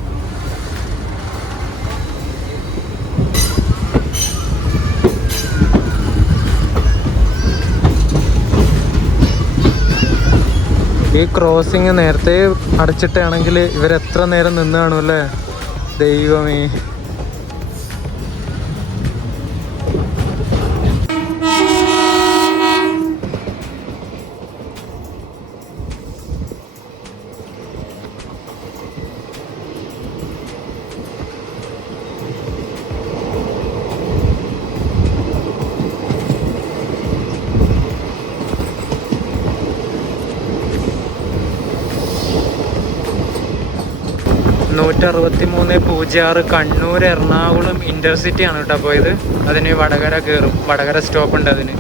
ഈ ക്രോസിങ് നേരത്തെ അടച്ചിട്ടാണെങ്കിൽ ഇവരെത്ര നേരം നിന്ന് കാണുമല്ലേ ദൈവമേ. (163.06) കണ്ണൂർ എറണാകുളം ഇൻ്റർസിറ്റി ആണ് കേട്ടോ പോയത്. അതിന് വടകര കയറും. വടകര സ്റ്റോപ്പ് ഉണ്ട് അതിന്.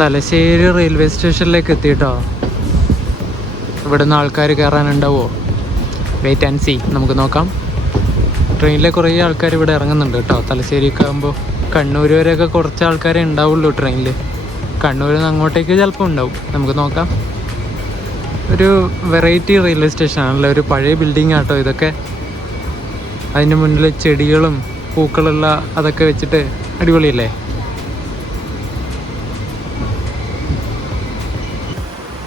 തലശ്ശേരി റെയിൽവേ സ്റ്റേഷനിലേക്ക് എത്തിയിട്ടോ. ഇവിടുന്ന് ആൾക്കാർ കയറാനുണ്ടാവോ? വെയിറ്റ് ആൻഡ് സീ, നമുക്ക് നോക്കാം. ട്രെയിനിലെ കുറേ ആൾക്കാർ ഇവിടെ ഇറങ്ങുന്നുണ്ട് കേട്ടോ. തലശ്ശേരിയൊക്കെ ആകുമ്പോൾ കണ്ണൂർ വരെയൊക്കെ കുറച്ച് ആൾക്കാരെ ഉണ്ടാവുള്ളൂ ട്രെയിനിൽ. കണ്ണൂരിൽ നിന്ന് അങ്ങോട്ടേക്ക് ചിലപ്പോൾ ഉണ്ടാവും, നമുക്ക് നോക്കാം. ഒരു വെറൈറ്റി റെയിൽവേ സ്റ്റേഷനാണല്ലോ, ഒരു പഴയ ബിൽഡിംഗ് ആട്ടോ ഇതൊക്കെ. അതിൻ്റെ മുന്നിൽ ചെടികളും പൂക്കളുള്ള അതൊക്കെ വെച്ചിട്ട് അടിപൊളിയല്ലേ.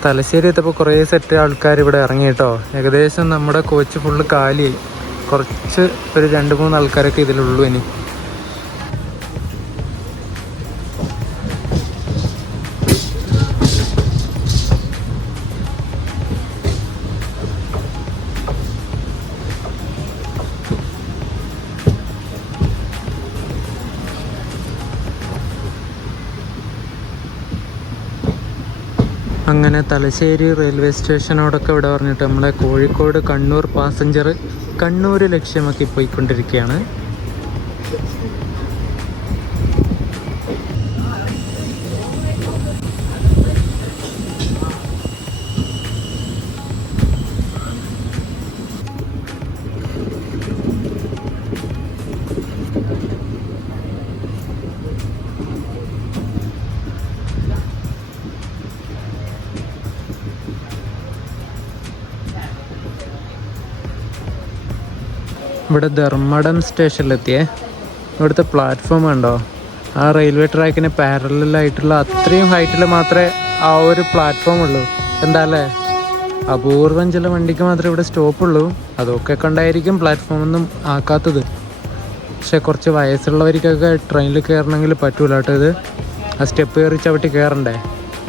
തലശ്ശേരി എത്തപ്പോൾ കുറേ സെറ്റ് ആൾക്കാർ ഇവിടെ ഇറങ്ങി കേട്ടോ. ഏകദേശം നമ്മുടെ കോച്ച് ഫുള്ള് കാലിയായി. കുറച്ച് ഒരു 2-3 ആൾക്കാരൊക്കെ ഇതിലുള്ളൂ ഇനി. അങ്ങനെ തലശ്ശേരി റെയിൽവേ സ്റ്റേഷനോടൊക്കെ ഇവിടെ പറഞ്ഞിട്ട് നമ്മളെ കോഴിക്കോട് കണ്ണൂർ പാസഞ്ചർ കണ്ണൂർ ലക്ഷ്യമാക്കി പോയിക്കൊണ്ടിരിക്കുകയാണ്. ഇവിടെ ധർമ്മടം സ്റ്റേഷനിലെത്തിയേ. ഇവിടുത്തെ പ്ലാറ്റ്ഫോം ഉണ്ടോ, ആ റെയിൽവേ ട്രാക്കിന് പാരലായിട്ടുള്ള അത്രയും ഹൈറ്റിൽ മാത്രമേ ആ ഒരു പ്ലാറ്റ്ഫോം ഉള്ളൂ. എന്താ അല്ലേ, അപൂർവം ചില വണ്ടിക്ക് മാത്രമേ ഇവിടെ സ്റ്റോപ്പുള്ളൂ. അതൊക്കെ കണ്ടായിരിക്കും പ്ലാറ്റ്ഫോമൊന്നും ആക്കാത്തത്. പക്ഷെ കുറച്ച് വയസ്സുള്ളവർക്കൊക്കെ ട്രെയിനിൽ കയറണമെങ്കിൽ പറ്റൂല കേട്ടോ. ഇത് ആ സ്റ്റെപ്പ് കയറി ചവിട്ടി കയറണ്ടേ,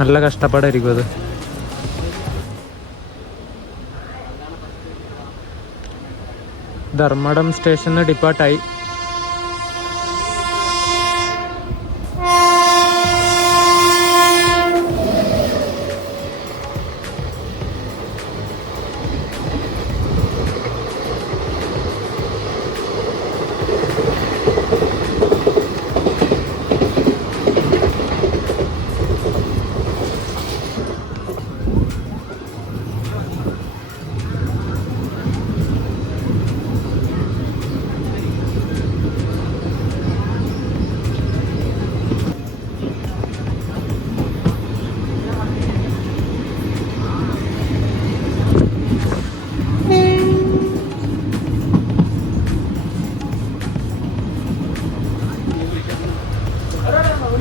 നല്ല കഷ്ടപ്പാടായിരിക്കും അത്. ധർമ്മടം സ്റ്റേഷന് ഡിപ്പാർട്ടായി.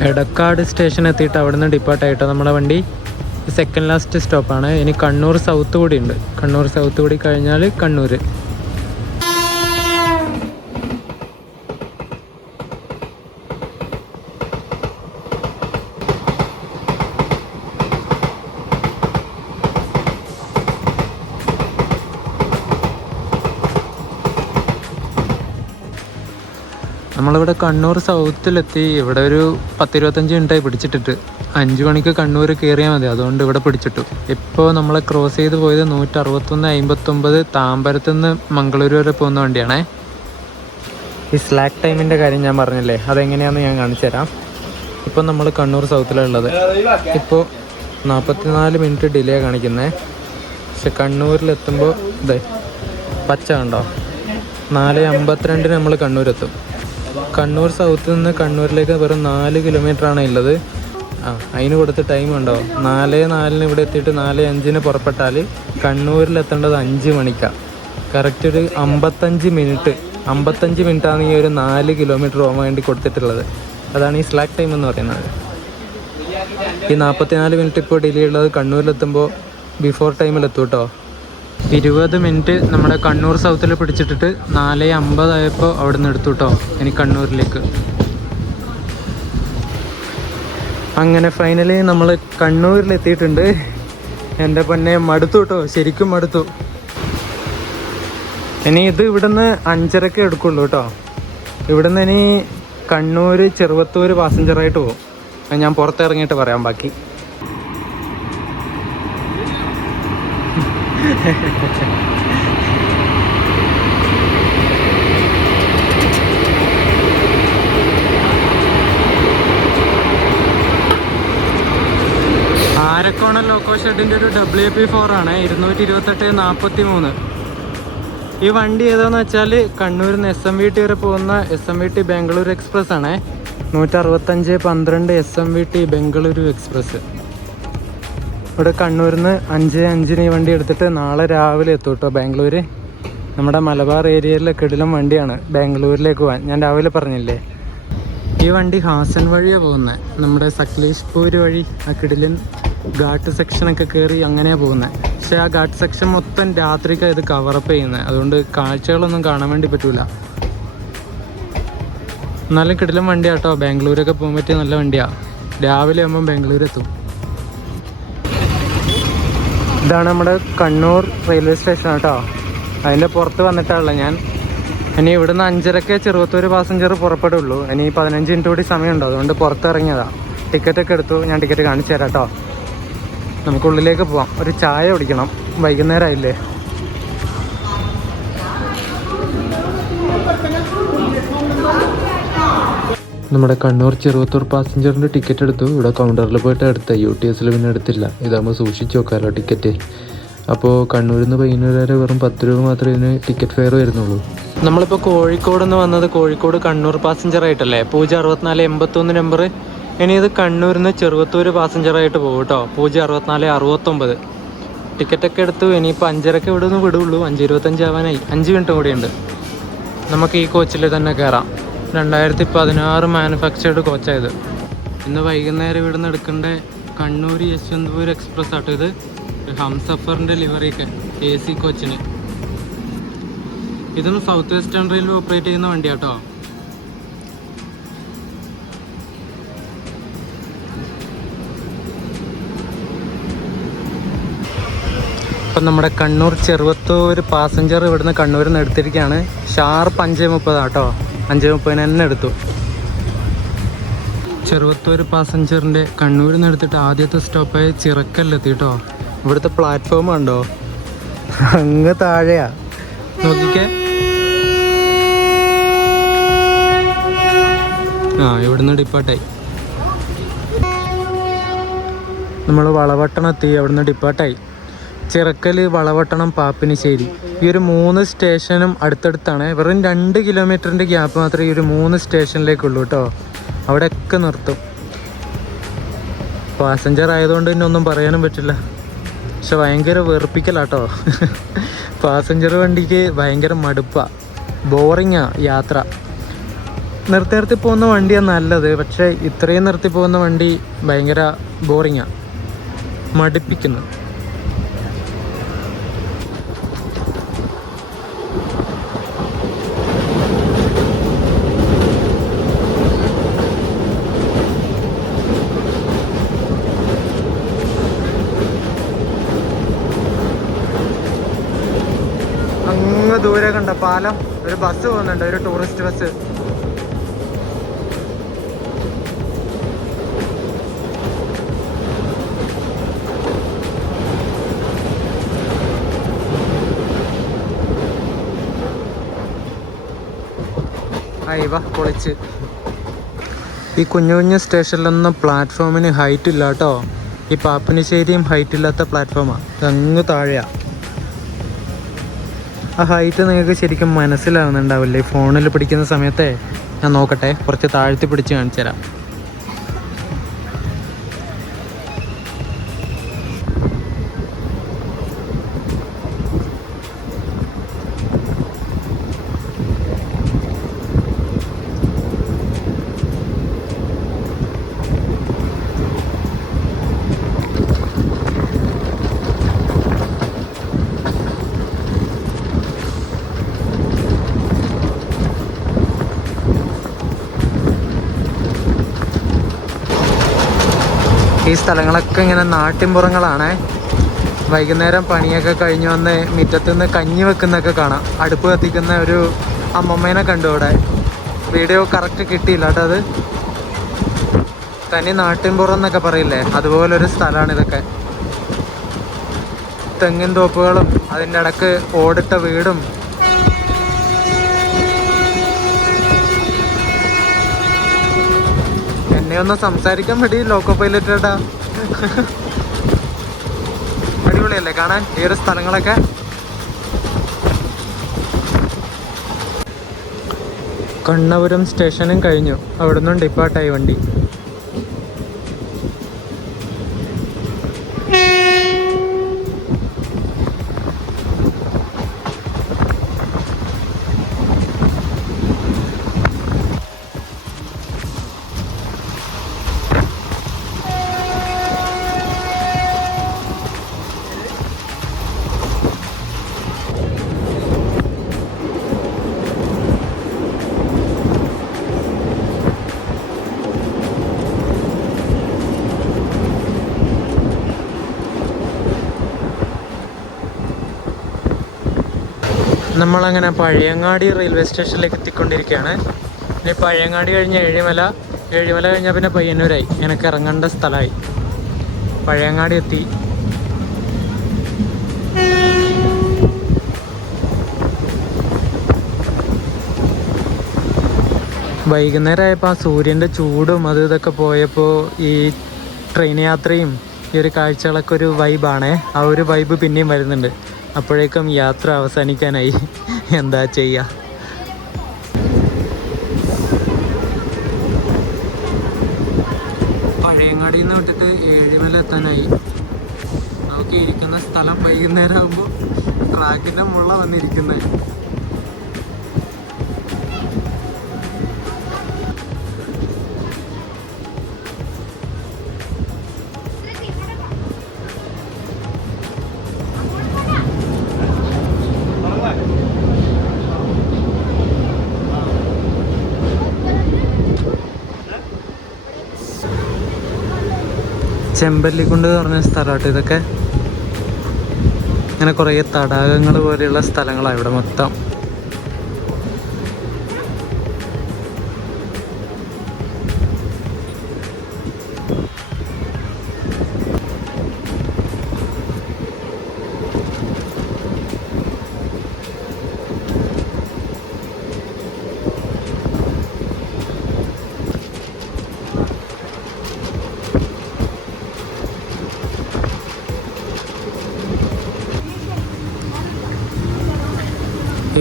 എടക്കാട് സ്റ്റേഷൻ എത്തിയിട്ട് അവിടെ നിന്ന് ഡിപ്പാർട്ടായിട്ടോ നമ്മുടെ വണ്ടി. സെക്കൻഡ് ലാസ്റ്റ് സ്റ്റോപ്പാണ്. ഇനി കണ്ണൂർ സൗത്ത് കൂടി ഉണ്ട്. കണ്ണൂർ സൗത്ത് കൂടി കഴിഞ്ഞാൽ കണ്ണൂർ. നമ്മളിവിടെ കണ്ണൂർ സൗത്തിലെത്തി. ഇവിടെ ഒരു 10-25 മിനിറ്റായി പിടിച്ചിട്ടിട്ട്. 5 മണിക്ക് കണ്ണൂർ കയറിയാൽ മതി, അതുകൊണ്ട് ഇവിടെ പിടിച്ചിട്ടു. ഇപ്പോൾ നമ്മളെ ക്രോസ് ചെയ്ത് പോയത് 161:59 താമ്പരത്തു നിന്ന് മംഗളൂരു വരെ പോകുന്ന വണ്ടിയാണേ. ഈ സ്ലാക്ക് ടൈമിൻ്റെ കാര്യം ഞാൻ പറഞ്ഞില്ലേ, അതെങ്ങനെയാണെന്ന് ഞാൻ കാണിച്ചു തരാം. ഇപ്പോൾ നമ്മൾ കണ്ണൂർ സൗത്തിലുള്ളത്. ഇപ്പോൾ 44 മിനിറ്റ് ഡിലേ കാണിക്കുന്നത്. പക്ഷെ കണ്ണൂരിലെത്തുമ്പോൾ ഇതേ പച്ച കണ്ടോ, 4:52 നമ്മൾ കണ്ണൂരെത്തും. കണ്ണൂർ സൗത്തിൽ നിന്ന് കണ്ണൂരിലേക്ക് വെറും 4 കിലോമീറ്ററാണ് ഉള്ളത്. അതിന് കൊടുത്ത ടൈം ഉണ്ടോ, 4:04 ഇവിടെ എത്തിയിട്ട് 4:05 പുറപ്പെട്ടാൽ കണ്ണൂരിലെത്തേണ്ടത് 5 മണിക്കാണ്. കറക്റ്റ് ഒരു 55 മിനിറ്റാണ് ഈ ഒരു 4 കിലോമീറ്റർ പോകാൻ വേണ്ടി കൊടുത്തിട്ടുള്ളത്. അതാണ് ഈ സ്ലാക്ക് ടൈം എന്ന് പറയുന്നത്. ഈ 44 മിനിറ്റ് ഇപ്പോൾ ഡിലേ ഉള്ളത് കണ്ണൂരിലെത്തുമ്പോൾ ബിഫോർ ടൈമിലെത്തും കേട്ടോ. 20 മിനിറ്റ് നമ്മുടെ കണ്ണൂർ സൗത്തിൽ പിടിച്ചിട്ടിട്ട് 4:50 ആയപ്പോൾ അവിടെ നിന്ന് എടുത്തു കേട്ടോ ഇനി കണ്ണൂരിലേക്ക്. അങ്ങനെ ഫൈനലി നമ്മൾ കണ്ണൂരിലെത്തിയിട്ടുണ്ട്. എൻ്റെ പൊന്നെ മടുത്തു കേട്ടോ, ശരിക്കും മടുത്തു. ഇനി ഇത് ഇവിടുന്ന് 5:30 എടുക്കുള്ളൂ കേട്ടോ. ഇവിടുന്ന് ഇനി കണ്ണൂർ ചെറുവത്തൂർ പാസഞ്ചറായിട്ട് പോകും. ഞാൻ പുറത്തിറങ്ങിയിട്ട് പറയാം ബാക്കി. അരക്കോണ ലോക്കോ ഷെഡിൻ്റെ ഒരു WP4 ആണ് 228/43. ഈ വണ്ടി ഏതാന്ന് വെച്ചാൽ കണ്ണൂരിൽ നിന്ന് SMVT വരെ പോകുന്ന SMVT ബാംഗ്ലൂർ എക്സ്പ്രസ് ആണ്. 165/12 SMVT ബംഗളൂരു എക്സ്പ്രസ്. ഇവിടെ കണ്ണൂരിൽ നിന്ന് 5:05 ഈ വണ്ടി എടുത്തിട്ട് നാളെ രാവിലെ എത്തും കേട്ടോ ബാംഗ്ലൂർ. നമ്മുടെ മലബാർ ഏരിയയിലെ കിടിലം വണ്ടിയാണ് ബാംഗ്ലൂരിലേക്ക് പോകാൻ. ഞാൻ രാവിലെ പറഞ്ഞില്ലേ, ഈ വണ്ടി ഹാസൻ വഴിയാണ് പോകുന്നത്. നമ്മുടെ സക്ലേഷ്പൂർ വഴി ആ കിടിലൻ ഘാട്ട് സെക്ഷനൊക്കെ കയറി അങ്ങനെയാണ് പോകുന്നത്. പക്ഷേ ആ ഘാട്ട് സെക്ഷൻ മൊത്തം രാത്രിക്കാണ് ഇത് കവറപ്പ് ചെയ്യുന്നത്. അതുകൊണ്ട് കാഴ്ചകളൊന്നും കാണാൻ വേണ്ടി പറ്റൂല. നല്ല കിടിലം വണ്ടിയാണ് കേട്ടോ. ബാംഗ്ലൂരൊക്കെ പോകാൻ പറ്റിയ നല്ല വണ്ടിയാണ്. രാവിലെ ആകുമ്പം ബാംഗ്ലൂർ എത്തും. ഇതാണ് നമ്മുടെ കണ്ണൂർ റെയിൽവേ സ്റ്റേഷൻ കേട്ടോ. അതിൻ്റെ പുറത്ത് വന്നിട്ടാണല്ലോ ഞാൻ. ഇനി ഇവിടുന്ന് 5:30 ചെറുവത്തൂർ പാസഞ്ചർ പുറപ്പെടുള്ളൂ. ഇനി 15 മിനിറ്റ് കൂടി സമയമുണ്ടോ, അതുകൊണ്ട് പുറത്തിറങ്ങിയതാണ്. ടിക്കറ്റൊക്കെ എടുത്തു. ഞാൻ ടിക്കറ്റ് കാണിച്ചു തരാം കേട്ടോ. നമുക്കുള്ളിലേക്ക് പോവാം. ഒരു ചായ കുടിക്കണം, വൈകുന്നേരം ആയില്ലേ. നമ്മുടെ കണ്ണൂർ ചെറുവത്തൂർ പാസഞ്ചറിൻ്റെ ടിക്കറ്റ് എടുത്തു. ഇവിടെ കൗണ്ടറിൽ പോയിട്ട് എടുത്ത UTSൽ പിന്നെ എടുത്തില്ല. ഇതാകുമ്പോൾ സൂക്ഷിച്ച് നോക്കാമല്ലോ ടിക്കറ്റ്. അപ്പോൾ കണ്ണൂരിൽ നിന്ന് പയ്യന്നൂർ വരെ വെറും 10 രൂപ മാത്രമേ ഇതിന് ടിക്കറ്റ് ഫെയർ വരുന്നുള്ളൂ. നമ്മളിപ്പോൾ കോഴിക്കോട് നിന്ന് വന്നത് കോഴിക്കോട് കണ്ണൂർ പാസഞ്ചർ ആയിട്ടല്ലേ, 06481 നമ്പർ. ഇനി ഇത് കണ്ണൂരിൽ നിന്ന് ചെറുവത്തൂർ പാസഞ്ചറായിട്ട് പോകും കേട്ടോ, 06469. ടിക്കറ്റൊക്കെ എടുത്തു. ഇനിയിപ്പോൾ 5:30 ഇവിടെ നിന്ന് വിടുള്ളൂ. 5:25 ആവാനായി. 5 മിനിറ്റ് കൂടിയുണ്ട്. നമുക്ക് ഈ കോച്ചിൽ തന്നെ കയറാം. 2016 മാനുഫാക്ചേർഡ് കോച്ചായത്. ഇന്ന് വൈകുന്നേരം ഇവിടെ നിന്ന് എടുക്കേണ്ട കണ്ണൂർ യശ്വന്ത്പൂർ എക്സ്പ്രസ് ആട്ടോ ഇത്. ഹംസഫറിൻ്റെ ലിവറിയൊക്കെ AC കോച്ചിന്. ഇതും സൗത്ത് വെസ്റ്റേൺ റെയിൽവേ ഓപ്പറേറ്റ് ചെയ്യുന്ന വണ്ടിയാട്ടോ. ഇപ്പം നമ്മുടെ കണ്ണൂർ ചെറുവത്തൂർ പാസഞ്ചർ ഇവിടുന്ന് കണ്ണൂരിൽ നിന്ന് എടുത്തിരിക്കുകയാണ്. ഷാർപ്പ് 5:30 ആട്ടോ. 5:30 തന്നെ എടുത്തു. ചെറുവത്തൂർ പാസഞ്ചറിൻ്റെ കണ്ണൂരിൽ നിന്ന് എടുത്തിട്ട് ആദ്യത്തെ സ്റ്റോപ്പായ ചിറക്കല്ലെത്തി കേട്ടോ. ഇവിടുത്തെ പ്ലാറ്റ്ഫോം കണ്ടോ, അങ്ങ് താഴെയാ, നോക്കിക്കേ. ഇവിടുന്ന് ഡിപ്പാർട്ടായി. നമ്മൾ വളവട്ടണം എത്തി. അവിടുന്ന് ഡിപ്പാർട്ടായി. ചിറക്കൽ, വളവട്ടണം, പാപ്പിനിശ്ശേരി, ഈ ഒരു 3 സ്റ്റേഷനും അടുത്തടുത്താണ്. വെറും 2 കിലോമീറ്ററിൻ്റെ ഗ്യാപ്പ് മാത്രമേ ഈ ഒരു 3 സ്റ്റേഷനിലേക്കുള്ളൂ കേട്ടോ. അവിടെയൊക്കെ നിർത്തും. പാസഞ്ചർ ആയതുകൊണ്ട് തന്നെ ഒന്നും പറയാനും പറ്റില്ല. പക്ഷെ ഭയങ്കര വെറുപ്പിക്കലാട്ടോ. പാസഞ്ചർ വണ്ടിക്ക് ഭയങ്കര മടുപ്പാണ്, ബോറിങ്ങാണ് യാത്ര. നിർത്തി പോകുന്ന വണ്ടിയാണ് നല്ലത്. പക്ഷേ ഇത്രയും നിർത്തി പോകുന്ന വണ്ടി ഭയങ്കര ബോറിങ്ങാണ്, മടുപ്പിക്കുന്നു. അങ്ങ് ദൂരെ കണ്ട പാലം, ഒരു ബസ് പോകുന്നുണ്ട്, ഒരു ടൂറിസ്റ്റ് ബസ്. പൊളിച്ച്. ഈ കുഞ്ഞു കുഞ്ഞു സ്റ്റേഷനിലൊന്നും പ്ലാറ്റ്ഫോമിന് ഹൈറ്റ് ഇല്ല കേട്ടോ. ഈ പാപ്പിനിശ്ശേരിയും ഹൈറ്റ് ഇല്ലാത്ത പ്ലാറ്റ്ഫോമാണ്. അങ്ങ് താഴെയാണ്. ആ ഹൈറ്റ് നിങ്ങൾക്ക് ശരിക്കും മനസ്സിലാവുന്നുണ്ടാവില്ലേ ഫോണിൽ പിടിക്കുന്ന സമയത്തെ. ഞാൻ നോക്കട്ടെ, കുറച്ച് താഴ്ത്തി പിടിച്ച് കാണിച്ചു തരാം. ഈ സ്ഥലങ്ങളൊക്കെ ഇങ്ങനെ നാട്ടിൻപുറങ്ങളാണ്. വൈകുന്നേരം പണിയൊക്കെ കഴിഞ്ഞ് വന്ന് മുറ്റത്തുനിന്ന് കഞ്ഞി വെക്കുന്നൊക്കെ കാണാം. അടുപ്പ് കത്തിക്കുന്ന ഒരു അമ്മമ്മേനെ കണ്ടു അവിടെ. വീഡിയോ കറക്റ്റ് കിട്ടിയില്ല കേട്ടോ. അത് തനി നാട്ടിൻപുറം എന്നൊക്കെ പറയില്ലേ, അതുപോലൊരു സ്ഥലമാണ് ഇതൊക്കെ. തെങ്ങിൻ തോപ്പുകളും അതിൻ്റെ ഇടക്ക് ഓടിട്ട വീടും. എന്നെ ഒന്ന് സംസാരിക്കാൻ വേണ്ടി ലോക്കോ പൈലറ്റ് കേട്ടാ. അടിപൊളിയല്ലേ കാണാൻ ഈ ഒരു സ്ഥലങ്ങളൊക്കെ. കണ്ണപുരം സ്റ്റേഷനും കഴിഞ്ഞു, അവിടെ നിന്നും ഡിപ്പാർട്ടായി വണ്ടി. നമ്മളങ്ങനെ പഴയങ്ങാടി റെയിൽവേ സ്റ്റേഷനിലേക്ക് എത്തിക്കൊണ്ടിരിക്കുകയാണ്. ഇനി പഴയങ്ങാടി കഴിഞ്ഞ് ഏഴിമല കഴിഞ്ഞാൽ പിന്നെ പയ്യന്നൂരായി. എനിക്ക് ഇറങ്ങേണ്ട സ്ഥലമായി. പഴയങ്ങാടി എത്തി. വൈകുന്നേരമായപ്പോൾ ആ സൂര്യൻ്റെ ചൂടും ഇതൊക്കെ പോയപ്പോൾ ഈ ട്രെയിൻ യാത്രയും ഈ ഒരു കാഴ്ചകളൊക്കെ ഒരു വൈബാണേ. ആ ഒരു വൈബ് പിന്നെയും വരുന്നുണ്ട്. അപ്പോഴേക്കും യാത്ര അവസാനിക്കാനായി. എന്താ ചെയ്യുക. പഴയങ്ങാടിയിൽ നിന്ന് വിട്ടിട്ട് ഏഴിമല എത്താനായി. നമുക്ക് ഇരിക്കുന്ന സ്ഥലം വൈകുന്നേരം ആകുമ്പോൾ ട്രാക്കിൻ്റെ മുള്ള വന്നിരിക്കുന്നത്. ചെമ്പല്ലിക്കുണ്ട് എന്ന് പറഞ്ഞ സ്ഥലമാട്ടോ ഇതൊക്കെ. അങ്ങനെ കുറേ തടാകങ്ങൾ പോലെയുള്ള സ്ഥലങ്ങളാണ് ഇവിടെ മൊത്തം.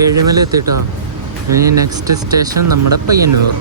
ഏഴിമല എത്തിട്ടോ. ഇനി നെക്സ്റ്റ് സ്റ്റേഷൻ നമ്മുടെ പയ്യന്നൂർ.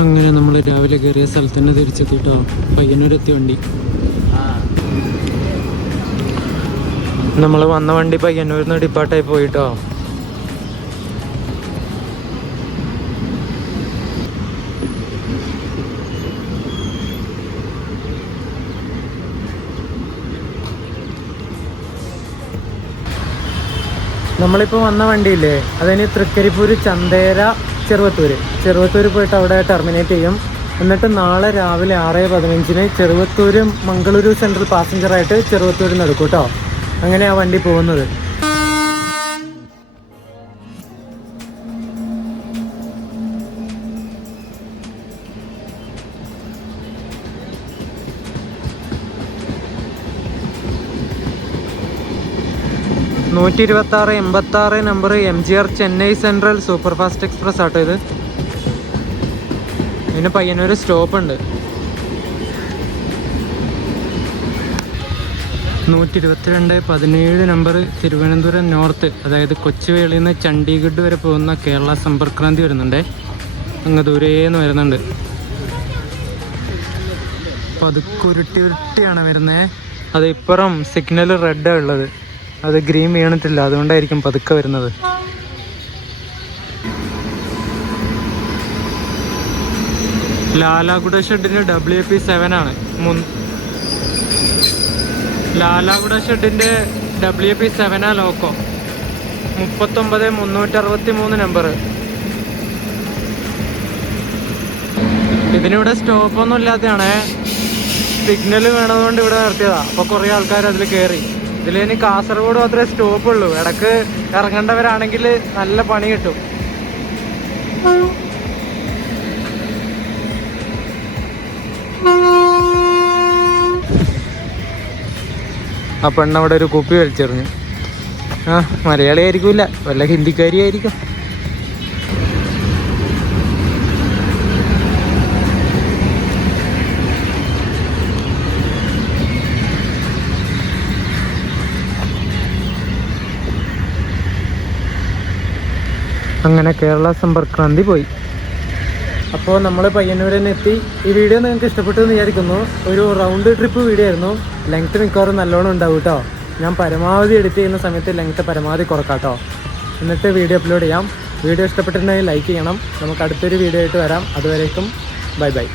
അങ്ങനെ നമ്മൾ രാവിലെ കയറിയ സ്ഥലത്ത് തന്നെ തിരിച്ചെത്തിട്ടോ. പയ്യന്നൂരെത്തി വണ്ടി. നമ്മൾ വന്ന വണ്ടി പയ്യന്നൂരിൽ നിന്ന് ഡിപ്പാർട്ടായി പോയിട്ടോ. നമ്മളിപ്പോൾ വന്ന വണ്ടിയില്ലേ, അതിന് തൃക്കരിപ്പൂർ, ചന്തേര, ചെറുവത്തൂർ പോയിട്ട് അവിടെ ടെർമിനേറ്റ് ചെയ്യും. എന്നിട്ട് നാളെ രാവിലെ 6:15 ചെറുവത്തൂർ മംഗളൂരു സെൻട്രൽ പാസഞ്ചറായിട്ട് ചെറുവത്തൂരിൽ നിന്ന് എടുക്കും കേട്ടോ. അങ്ങനെയാണ് വണ്ടി പോകുന്നത്. (12686) number MGR Chennai central super fast express ആട്ടോ ഇത്. ഇതിന് പയ്യന്നൂർ സ്റ്റോപ്പ് ഉണ്ട്. 12217 നമ്പർ തിരുവനന്തപുരം നോർത്ത്, അതായത് കൊച്ചുവേളിയിൽ നിന്ന് ചണ്ഡീഗഡ് വരെ പോകുന്ന കേരള സമ്പർക്രാന്തി വരുന്നുണ്ട്. അങ്ങ് ദൂരേന്ന് വരുന്നുണ്ട്. അപ്പോൾ അത് ഉരുട്ടിയാണ് വരുന്നത്. അത് ഇപ്പുറം സിഗ്നൽ റെഡാണ് ഉള്ളത്, അത് ഗ്രീൻ വീണിട്ടില്ല, അതുകൊണ്ടായിരിക്കും പതുക്കെ വരുന്നത്. ലാലാഗുഡ ഷെഡിന് WP7 ആണ്. ലാലാഗുഡ ഷെഡിൻ്റെ WP7 ലോക്കോ 39363 നമ്പർ. ഇതിനിവിടെ സ്റ്റോപ്പൊന്നും ഇല്ലാത്തതാണേ, സിഗ്നൽ വേണതുകൊണ്ട് ഇവിടെ നിർത്തിയതാണ്. അപ്പോൾ കുറേ ആൾക്കാർ അതിൽ കയറി. ഇതിലിനി കാസർഗോഡ് മാത്രമേ സ്റ്റോപ്പുള്ളൂ. ഇടക്ക് ഇറങ്ങേണ്ടവരാണെങ്കിൽ നല്ല പണി കിട്ടും. ആ പെണ്ണവിടെ ഒരു കുപ്പി വലിച്ചെറിഞ്ഞു. മലയാളി ആയിരിക്കില്ല, വല്ല ഹിന്ദിക്കാരി ആയിരിക്കും. അങ്ങനെ കേരള സമ്പർക്ക് ക്രാന്തി പോയി. അപ്പോൾ നമ്മൾ പയ്യന്നൂർ തന്നെ എത്തി. ഈ വീഡിയോ നിങ്ങൾക്ക് ഇഷ്ടപ്പെട്ടു എന്ന് വിചാരിക്കുന്നു. ഒരു റൗണ്ട് ട്രിപ്പ് വീഡിയോ ആയിരുന്നു. ലെങ്ത്ത് മിക്കവാറും നല്ലോണം ഉണ്ടാവും കേട്ടോ. ഞാൻ പരമാവധി എഡിറ്റ് ചെയ്യുന്ന സമയത്ത് ലെങ്ത്ത് പരമാവധി കുറക്കാം കേട്ടോ. എന്നിട്ട് വീഡിയോ അപ്ലോഡ് ചെയ്യാം. വീഡിയോ ഇഷ്ടപ്പെട്ടിട്ടുണ്ടെങ്കിൽ ലൈക്ക് ചെയ്യണം. നമുക്ക് അടുത്തൊരു വീഡിയോ ആയിട്ട് വരാം. അതുവരേക്കും ബൈ ബൈ.